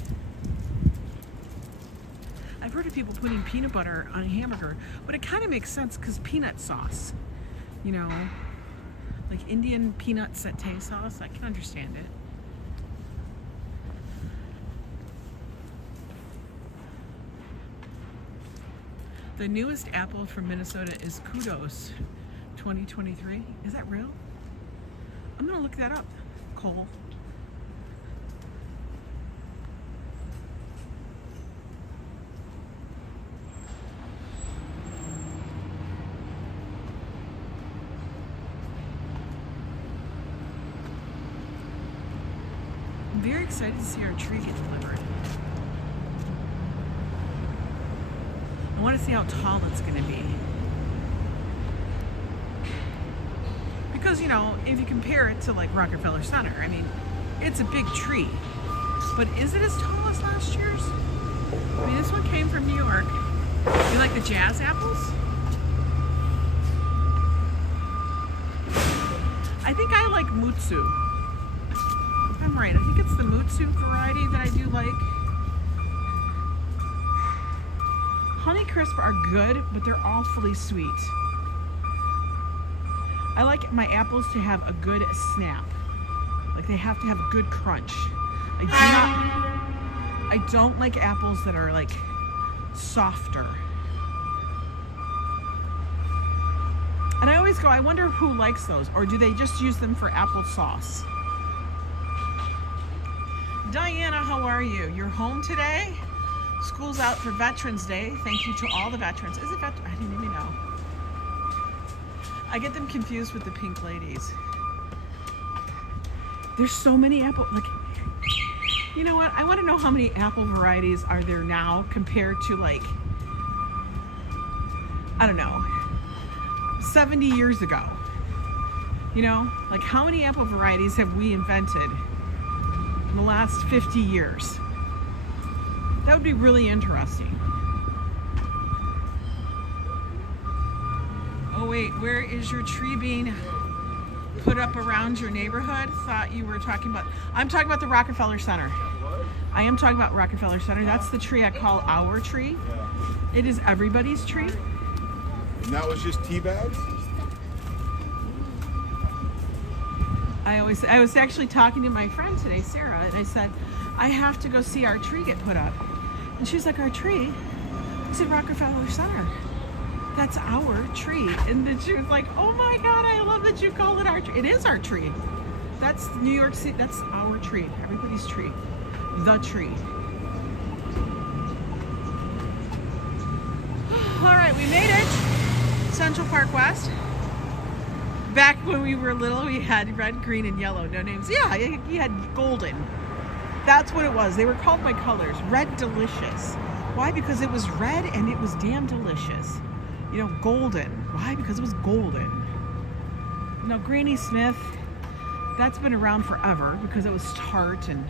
I've heard of people putting peanut butter on a hamburger, but it kind of makes sense because peanut sauce, you know, like Indian peanut satay sauce, I can understand it. The newest apple from Minnesota is Kudos 2023. Is that real? I'm gonna look that up, Cole. I'm very excited to see our tree get delivered. I want to see how tall it's going to be. Because, you know, if you compare it to like Rockefeller Center, I mean, it's a big tree. But is it as tall as last year's? I mean, this one came from New York. You like the jazz apples? I think I like Mutsu. I'm right. I think it's the Mutsu variety that I do like. Honeycrisp are good, but they're awfully sweet. I like my apples to have a good snap. Like they have to have a good crunch. I don't like apples that are like softer. And I always always go, I wonder who likes those, or do they just use them for applesauce? Diana, how are you? You're home today? School's out for Veterans Day. Thank you to all the veterans. Is it I didn't even know. I get them confused with the pink ladies. There's so many apple, like, you know what? I want to know how many apple varieties are there now compared to, like, I don't know, 70 years ago. You know, like, how many apple varieties have we invented in the last 50 years? That would be really interesting. Oh wait, where is your tree being put up around your neighborhood? Thought you were talking about, I'm talking about the Rockefeller Center. I am talking about Rockefeller Center. That's the tree I call our tree. It is everybody's tree. And that was just tea bags? I was actually talking to my friend today, Sarah, and I said, I have to go see our tree get put up. And she's like, our tree? It's at Rockefeller Center. That's our tree. And then she was like, oh my God, I love that you call it our tree. It is our tree. That's New York City. That's our tree. Everybody's tree. The tree. All right, we made it. Central Park West. Back when we were little, we had red, green, and yellow. No names. Yeah, you had golden. That's what it was. They were called by colors. Red Delicious. Why? Because it was red and it was damn delicious. You know, golden. Why? Because it was golden. Now, Granny Smith, that's been around forever because it was tart and,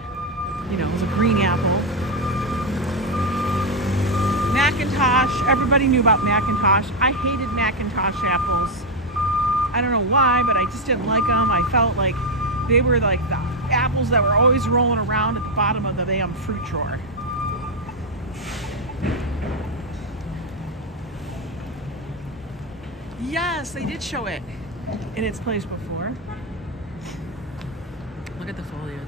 you know, it was a green apple. Macintosh, everybody knew about Macintosh. I hated Macintosh apples. I don't know why, but I just didn't like them. I felt like they were like the apples that were always rolling around at the bottom of the damn fruit drawer. Yes, they did show it in its place before. Look at the foliage.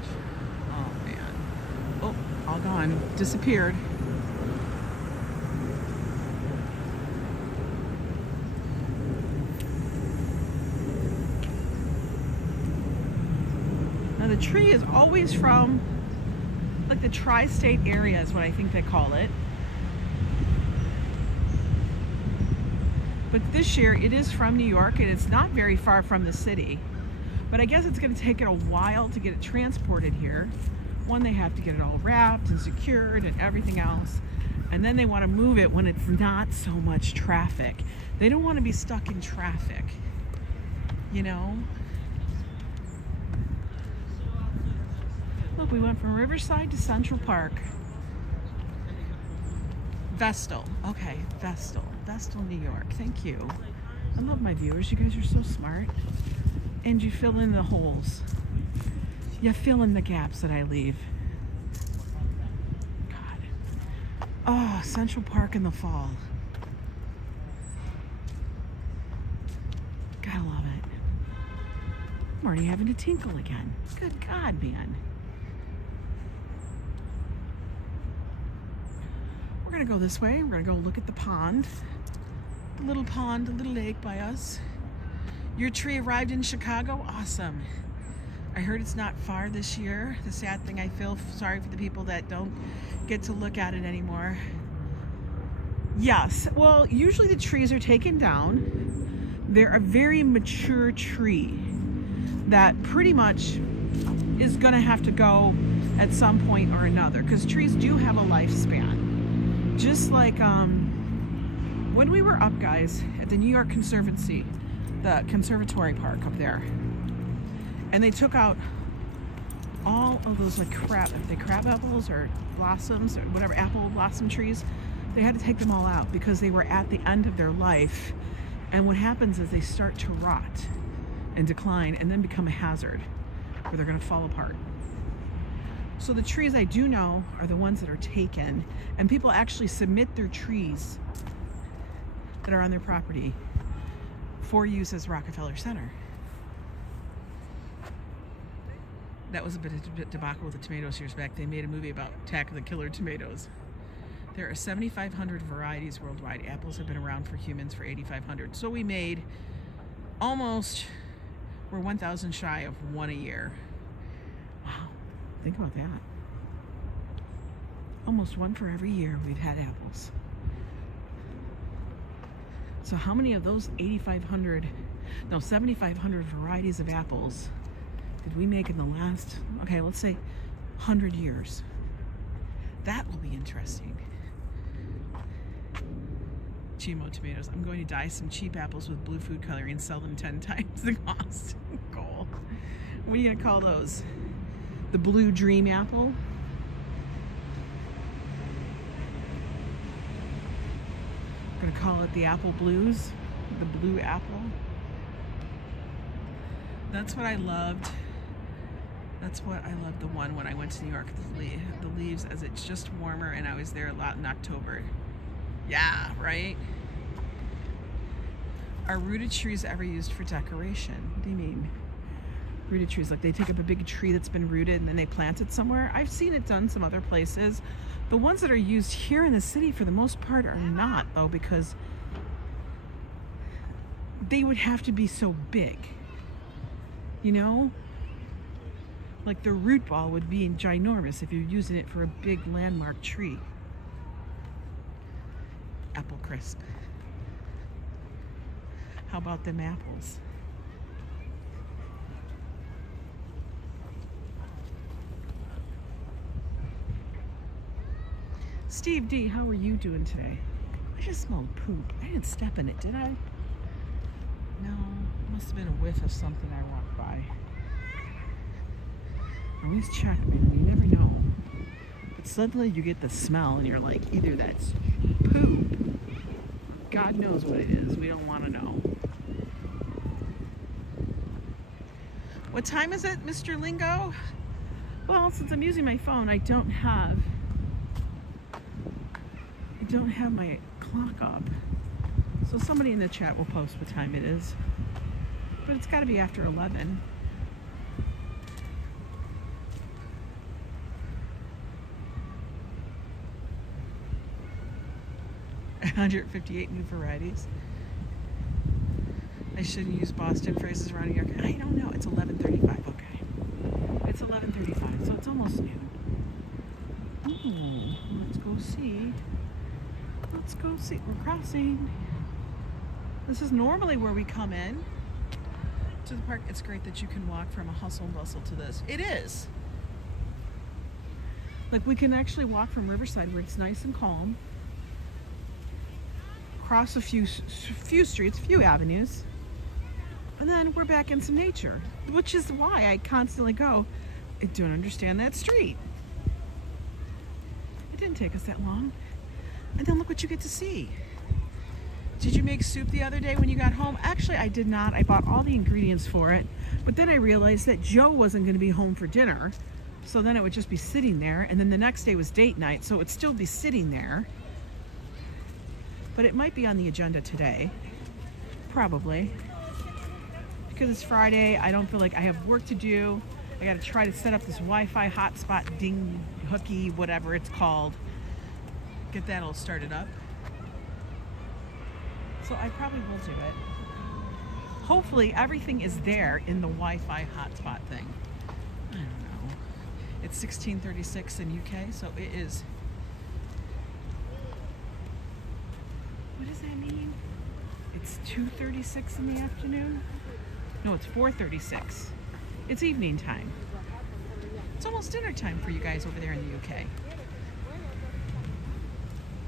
Oh man. Oh, all gone. Disappeared. Now the tree is always from like the tri-state area is what I think they call it. But this year it is from New York and it's not very far from the city. But I guess it's going to take it a while to get it transported here. One, they have to get it all wrapped and secured and everything else. And then they want to move it when it's not so much traffic. They don't want to be stuck in traffic, you know? Look, we went from Riverside to Central Park. Vestal. Okay, Vestal. Vestal, New York. Thank you. I love my viewers. You guys are so smart. And you fill in the holes. You fill in the gaps that I leave. God. Oh, Central Park in the fall. Gotta love it. I'm already having to tinkle again. Good God, man. We're gonna go this way. We're gonna go look at the pond. The little pond, the little lake by us. Your tree arrived in Chicago? Awesome. I heard it's not far this year. The sad thing, I feel sorry for the people that don't get to look at it anymore. Yes, well, usually the trees are taken down. They're a very mature tree that pretty much is gonna have to go at some point or another because trees do have a lifespan. Just like when we were up, guys, at the New York Conservancy, the conservatory park up there, and they took out all of those like crab apples or blossoms or whatever, apple blossom trees. They had to take them all out because they were at the end of their life, and what happens is they start to rot and decline and then become a hazard where they're going to fall apart. So the trees I do know are the ones that are taken, and people actually submit their trees that are on their property for use as Rockefeller Center. That was a bit of debacle with the tomatoes years back. They made a movie about Attack of the Killer Tomatoes. There are 7,500 varieties worldwide. Apples have been around for humans for 8,500. So we made we're 1,000 shy of one a year. Wow, think about that. Almost one for every year we've had apples. So how many of those 7,500 varieties of apples did we make in the last, okay, let's say 100 years? That will be interesting. Chimo tomatoes. I'm going to dye some cheap apples with blue food coloring and sell them 10 times the cost. Cool. What are you gonna call those? The blue dream apple? I'm gonna call it the apple blues, the blue apple. That's what I loved. That's what I loved the one when I went to New York, the leaves, as it's just warmer, and I was there a lot in October. Yeah, right? Are rooted trees ever used for decoration? What do you mean? Rooted trees, like they take up a big tree that's been rooted and then they plant it somewhere? I've seen it done some other places. The ones that are used here in the city for the most part are not, though, because they would have to be so big, you know? Like the root ball would be ginormous if you're using it for a big landmark tree. Apple crisp. How about them apples? Steve D, how are you doing today? I just smelled poop. I didn't step in it, did I? No, must have been a whiff of something I walked by. Always check, man. You never know. But suddenly you get the smell and you're like, either that's poop, God knows what it is. We don't want to know. What time is it, Mr. Lingo? Well, since I'm using my phone, I don't have my clock up. So somebody in the chat will post what time it is. But it's got to be after 11. $158 new varieties. I shouldn't use Boston phrases around New York. I don't know. It's 11:35. Okay. It's 11:35, so it's almost noon. Ooh, let's go see. Let's go see. We're crossing. This is normally where we come in to the park. It's great that you can walk from a hustle and bustle to this. It is. Like we can actually walk from Riverside where it's nice and calm. Cross a few streets, few avenues, and then we're back in some nature, which is why I constantly go, I don't understand that street. It didn't take us that long. And then look what you get to see. Did you make soup the other day when you got home? Actually, I did not. I bought all the ingredients for it, but then I realized that Joe wasn't going to be home for dinner, so then it would just be sitting there, and then the next day was date night, so it would still be sitting there. But it might be on the agenda today, probably, because it's Friday. I don't feel like I have work to do. I got to try to set up this Wi-Fi hotspot ding hooky, whatever it's called. Get that all started up. So I probably will do it. Hopefully everything is there in the Wi-Fi hotspot thing. I don't know. It's 16:36 in UK, so it is. What does that mean? It's 2:36 in the afternoon? No, it's 4:36. It's evening time. It's almost dinner time for you guys over there in the UK.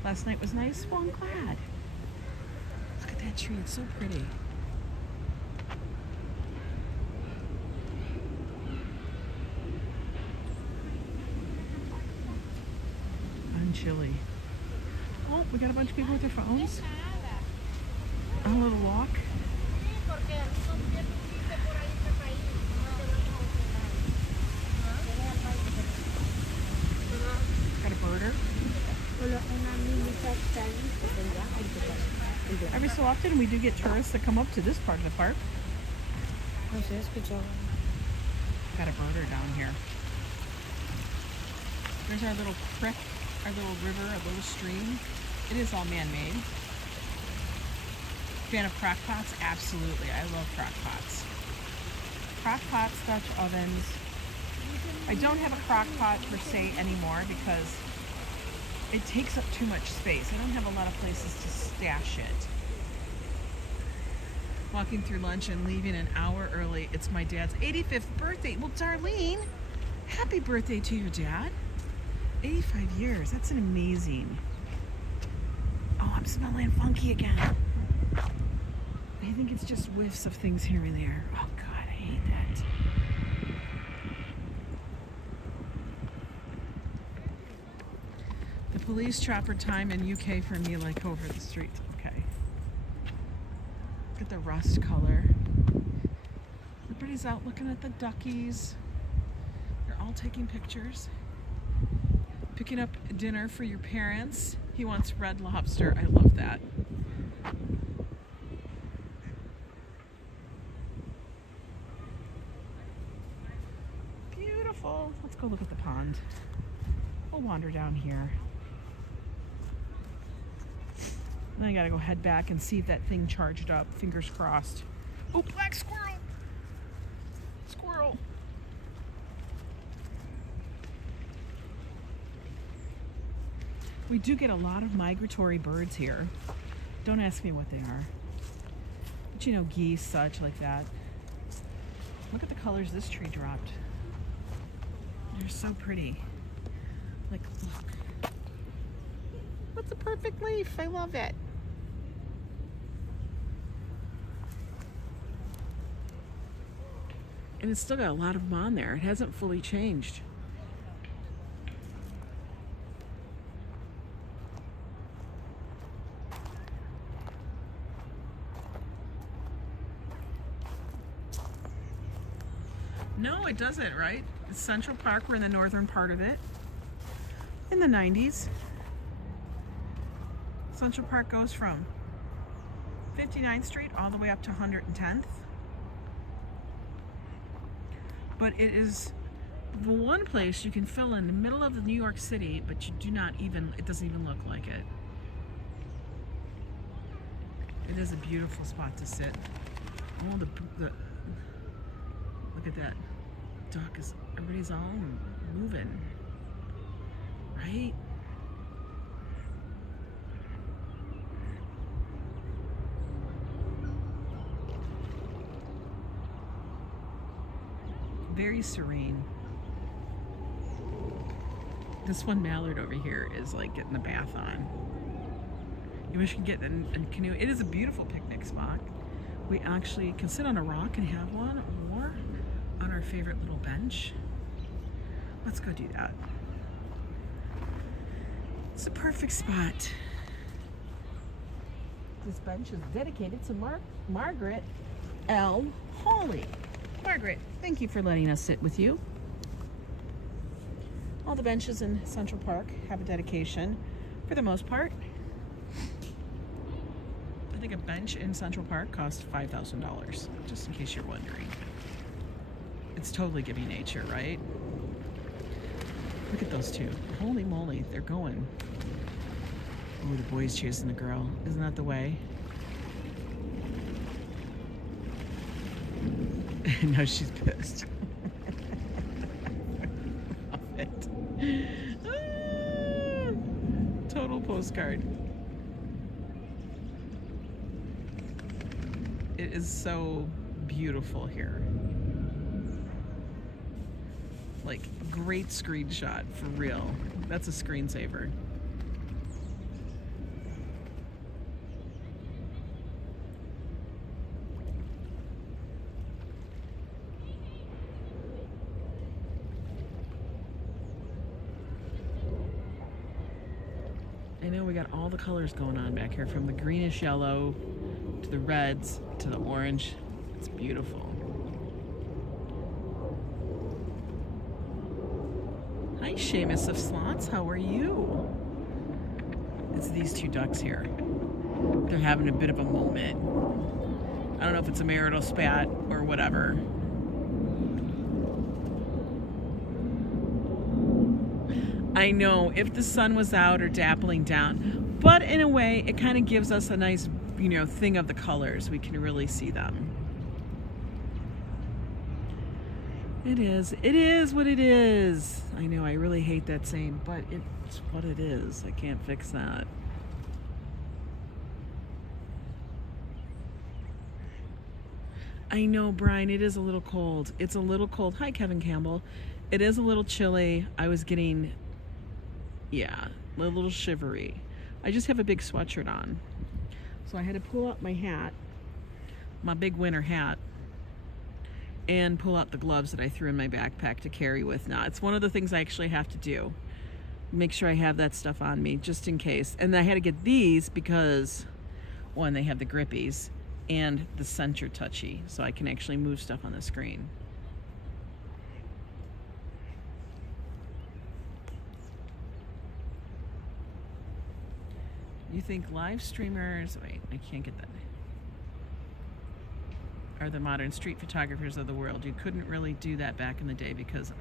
Last night was nice? Well, I'm glad. Look at that tree. It's so pretty. I'm chilly. Oh, we got a bunch of people with their phones. A little walk. Got a birder. Every so often we do get tourists that come up to this part of the park. Got a birder down here. There's our little creek, our little river, our little stream. It is all man-made. Fan of crock pots? Absolutely. I love crock pots. Crock pots, Dutch ovens. I don't have a crock pot per se anymore because it takes up too much space. I don't have a lot of places to stash it. Walking through lunch and leaving an hour early. It's my dad's 85th birthday. Well, Darlene, happy birthday to your dad. 85 years. That's an amazing. Oh, I'm smelling funky again. I think it's just whiffs of things here and there. Oh, God, I hate that. The police chopper time in UK for me like over the street. Okay. Look at the rust color. Everybody's out looking at the duckies. They're all taking pictures. Picking up dinner for your parents. He wants red lobster. I love that. Beautiful. Let's go look at the pond. We'll wander down here. Then I gotta go head back and see if that thing charged up. Fingers crossed. Oh, black squirrel! Squirrel! We do get a lot of migratory birds here. Don't ask me what they are. But you know, geese, such like that. Look at the colors this tree dropped. They're so pretty. Like, look. What's a perfect leaf? I love it. And it's still got a lot of them on there. It hasn't fully changed. No, it doesn't, right? It's Central Park. We're in the northern part of it. In the 90s. Central Park goes from 59th Street all the way up to 110th. But it is the one place you can fill in the middle of the New York City, but you do not even, it doesn't even look like it. It is a beautiful spot to sit. Oh, the look at that. Duck is, everybody's all moving, right? Very serene. This one mallard over here is like getting the bath on. You wish you could get in a canoe. It is a beautiful picnic spot. We actually can sit on a rock and have one, or on our favorite little bench. Let's go do that. It's a perfect spot. This bench is dedicated to Margaret L. Hawley. Margaret, thank you for letting us sit with you. All the benches in Central Park have a dedication for the most part. I think a bench in Central Park costs $5,000, just in case you're wondering. It's totally giving nature, right? Look at those two. Holy moly, they're going. Oh, the boy's chasing the girl. Isn't that the way? Now she's pissed. Love it. Total postcard. It is so beautiful here. Like, great screenshot, for real. That's a screensaver. I know we got all the colors going on back here, from the greenish yellow to the reds to the orange. It's beautiful. Hi, Seamus of Slots. How are you? It's these two ducks here. They're having a bit of a moment. I don't know if it's a marital spat or whatever. I know, if the sun was out or dappling down, but in a way, it kind of gives us a nice, you know, thing of the colors. We can really see them. It is what it is. I know, I really hate that saying, but it's what it is. I can't fix that. I know, Brian, it is a little cold. It's a little cold. Hi, Kevin Campbell. It is a little chilly. I was getting, yeah, a little shivery. I just have a big sweatshirt on. So I had to pull out my hat, my big winter hat, and pull out the gloves that I threw in my backpack to carry with now. It's one of the things I actually have to do. Make sure I have that stuff on me just in case. And I had to get these because, one, they have the grippies and the center touchy, so I can actually move stuff on the screen. You think live streamers, wait, I can't get that, are the modern street photographers of the world? You couldn't really do that back in the day because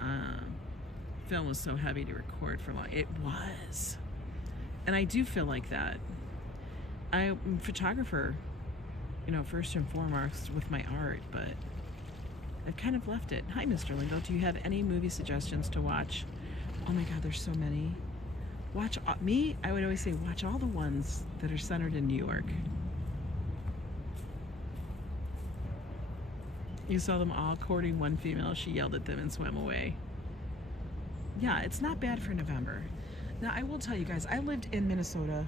film was so heavy to record for long. It was. And I do feel like that. I'm a photographer, you know, first and foremost with my art, but I've kind of left it. Hi, Mr. Lingo. Do you have any movie suggestions to watch? Oh my God, there's so many. Watch me, I would always say watch all the ones that are centered in New York. You saw them all courting one female. She yelled at them and swam away. Yeah, it's not bad for November. Now, I will tell you guys, I lived in Minnesota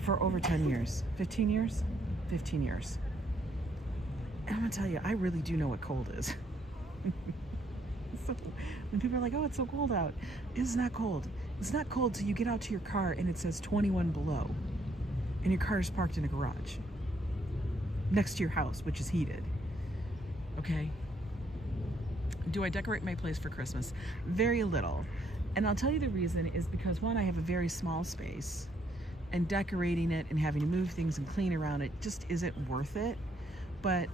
for over 10 years. 15 years? 15 years. And I'm gonna tell you, I really do know what cold is. So, when people are like, oh, it's so cold out. It's not cold. It's not cold till you get out to your car and it says 21 below. And your car is parked in a garage next to your house, which is heated. Okay? Do I decorate my place for Christmas? Very little. And I'll tell you the reason is because, one, I have a very small space, and decorating it and having to move things and clean around it just isn't worth it. But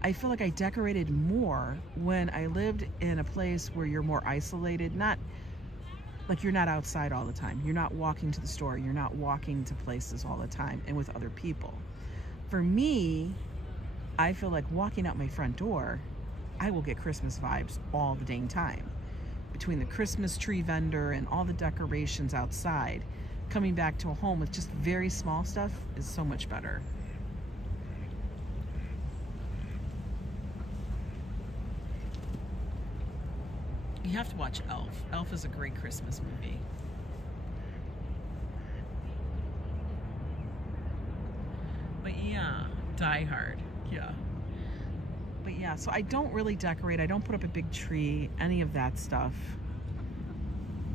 I feel like I decorated more when I lived in a place where you're more isolated, not like you're not outside all the time. You're not walking to the store. You're not walking to places all the time and with other people. For me, I feel like walking out my front door, I will get Christmas vibes all the dang time. Between the Christmas tree vendor and all the decorations outside, coming back to a home with just very small stuff is so much better. You have to watch Elf. Elf is a great Christmas movie. But yeah, Die Hard, yeah. But yeah, so I don't really decorate. I don't put up a big tree, any of that stuff,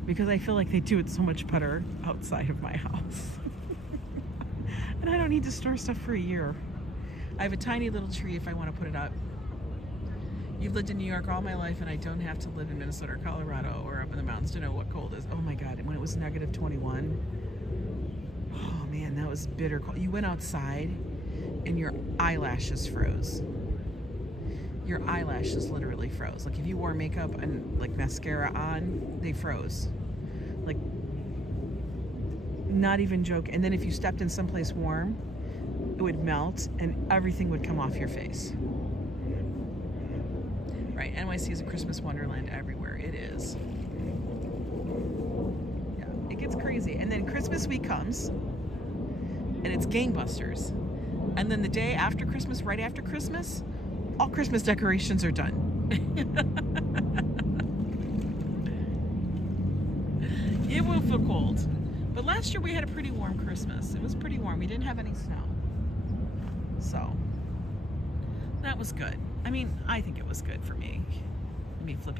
because I feel like they do it so much better outside of my house. And I don't need to store stuff for a year. I have a tiny little tree if I want to put it up. You've lived in New York all my life, and I don't have to live in Minnesota or Colorado or up in the mountains to know what cold is. Oh my God, when it was negative 21, oh man, that was bitter cold. You went outside and your eyelashes froze. Your eyelashes literally froze. Like if you wore makeup and like mascara on, they froze. Like, not even joke. And then if you stepped in someplace warm, it would melt and everything would come off your face. Right, NYC is a Christmas wonderland everywhere. It is. Yeah, it gets crazy. And then Christmas week comes, and it's gangbusters. And then the day after Christmas, right after Christmas, all Christmas decorations are done. It will feel cold. But last year we had a pretty warm Christmas. It was pretty warm. We didn't have any snow. So, that was good. I mean, I think it was good for me. Let me flip.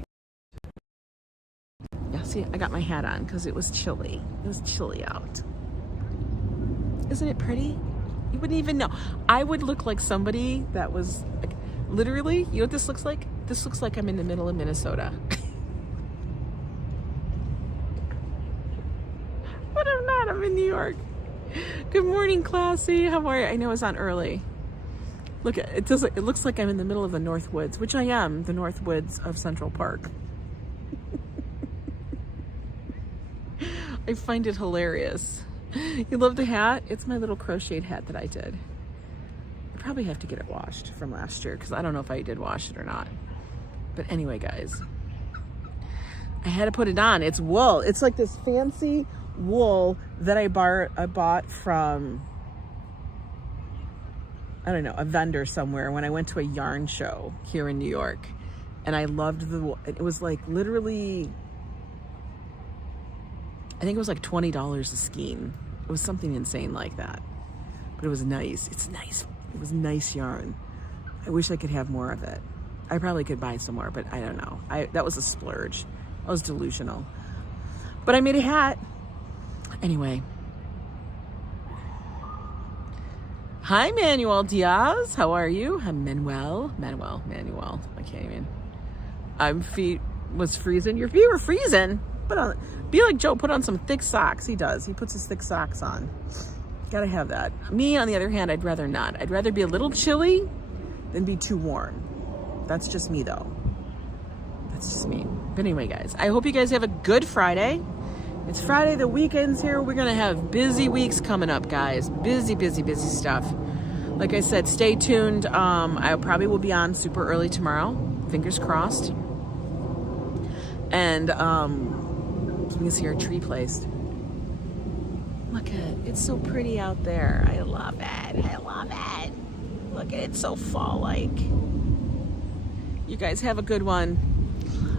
Yeah, see, I got my hat on because it was chilly. It was chilly out. Isn't it pretty? You wouldn't even know. I would look like somebody that was, like, literally, you know what this looks like? This looks like I'm in the middle of Minnesota. But I'm not. I'm in New York. Good morning, Classy. How are you? I know it's on early. Look, it looks like I'm in the middle of the North Woods, which I am, the North Woods of Central Park. I find it hilarious. You love the hat? It's my little crocheted hat that I did. I probably have to get it washed from last year because I don't know if I did wash it or not. But anyway, guys, I had to put it on. It's wool. It's like this fancy wool that I bought from, I don't know, a vendor somewhere when I went to a yarn show here in New York. And I loved the wool. It was like literally, I think it was like $20 a skein. It was something insane like that. But it was nice. It's nice. It was nice yarn. I wish I could have more of it. I probably could buy some more, but I don't know. That was a splurge. I was delusional. But I made a hat. Anyway. Hi, Manuel Diaz. How are you? I'm Manuel. I can't even. My feet was freezing. Your feet were freezing. Be like Joe, put on some thick socks. He does. He puts his thick socks on. Gotta have that. Me, on the other hand, I'd rather not. I'd rather be a little chilly than be too warm. That's just me, though. That's just me. But anyway, guys, I hope you guys have a good Friday. It's Friday, the weekend's here. We're gonna have busy weeks coming up, guys. Busy stuff. Like I said, stay tuned. I probably will be on super early tomorrow. Fingers crossed. And you can see our tree placed. Look at it. It's so pretty out there. I love it. I love it. Look at it. It's so fall-like. You guys have a good one.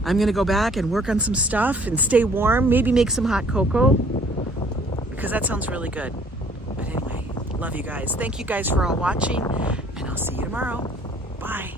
I'm going to go back and work on some stuff and stay warm. Maybe make some hot cocoa because that sounds really good. But anyway, love you guys. Thank you guys for all watching, and I'll see you tomorrow. Bye.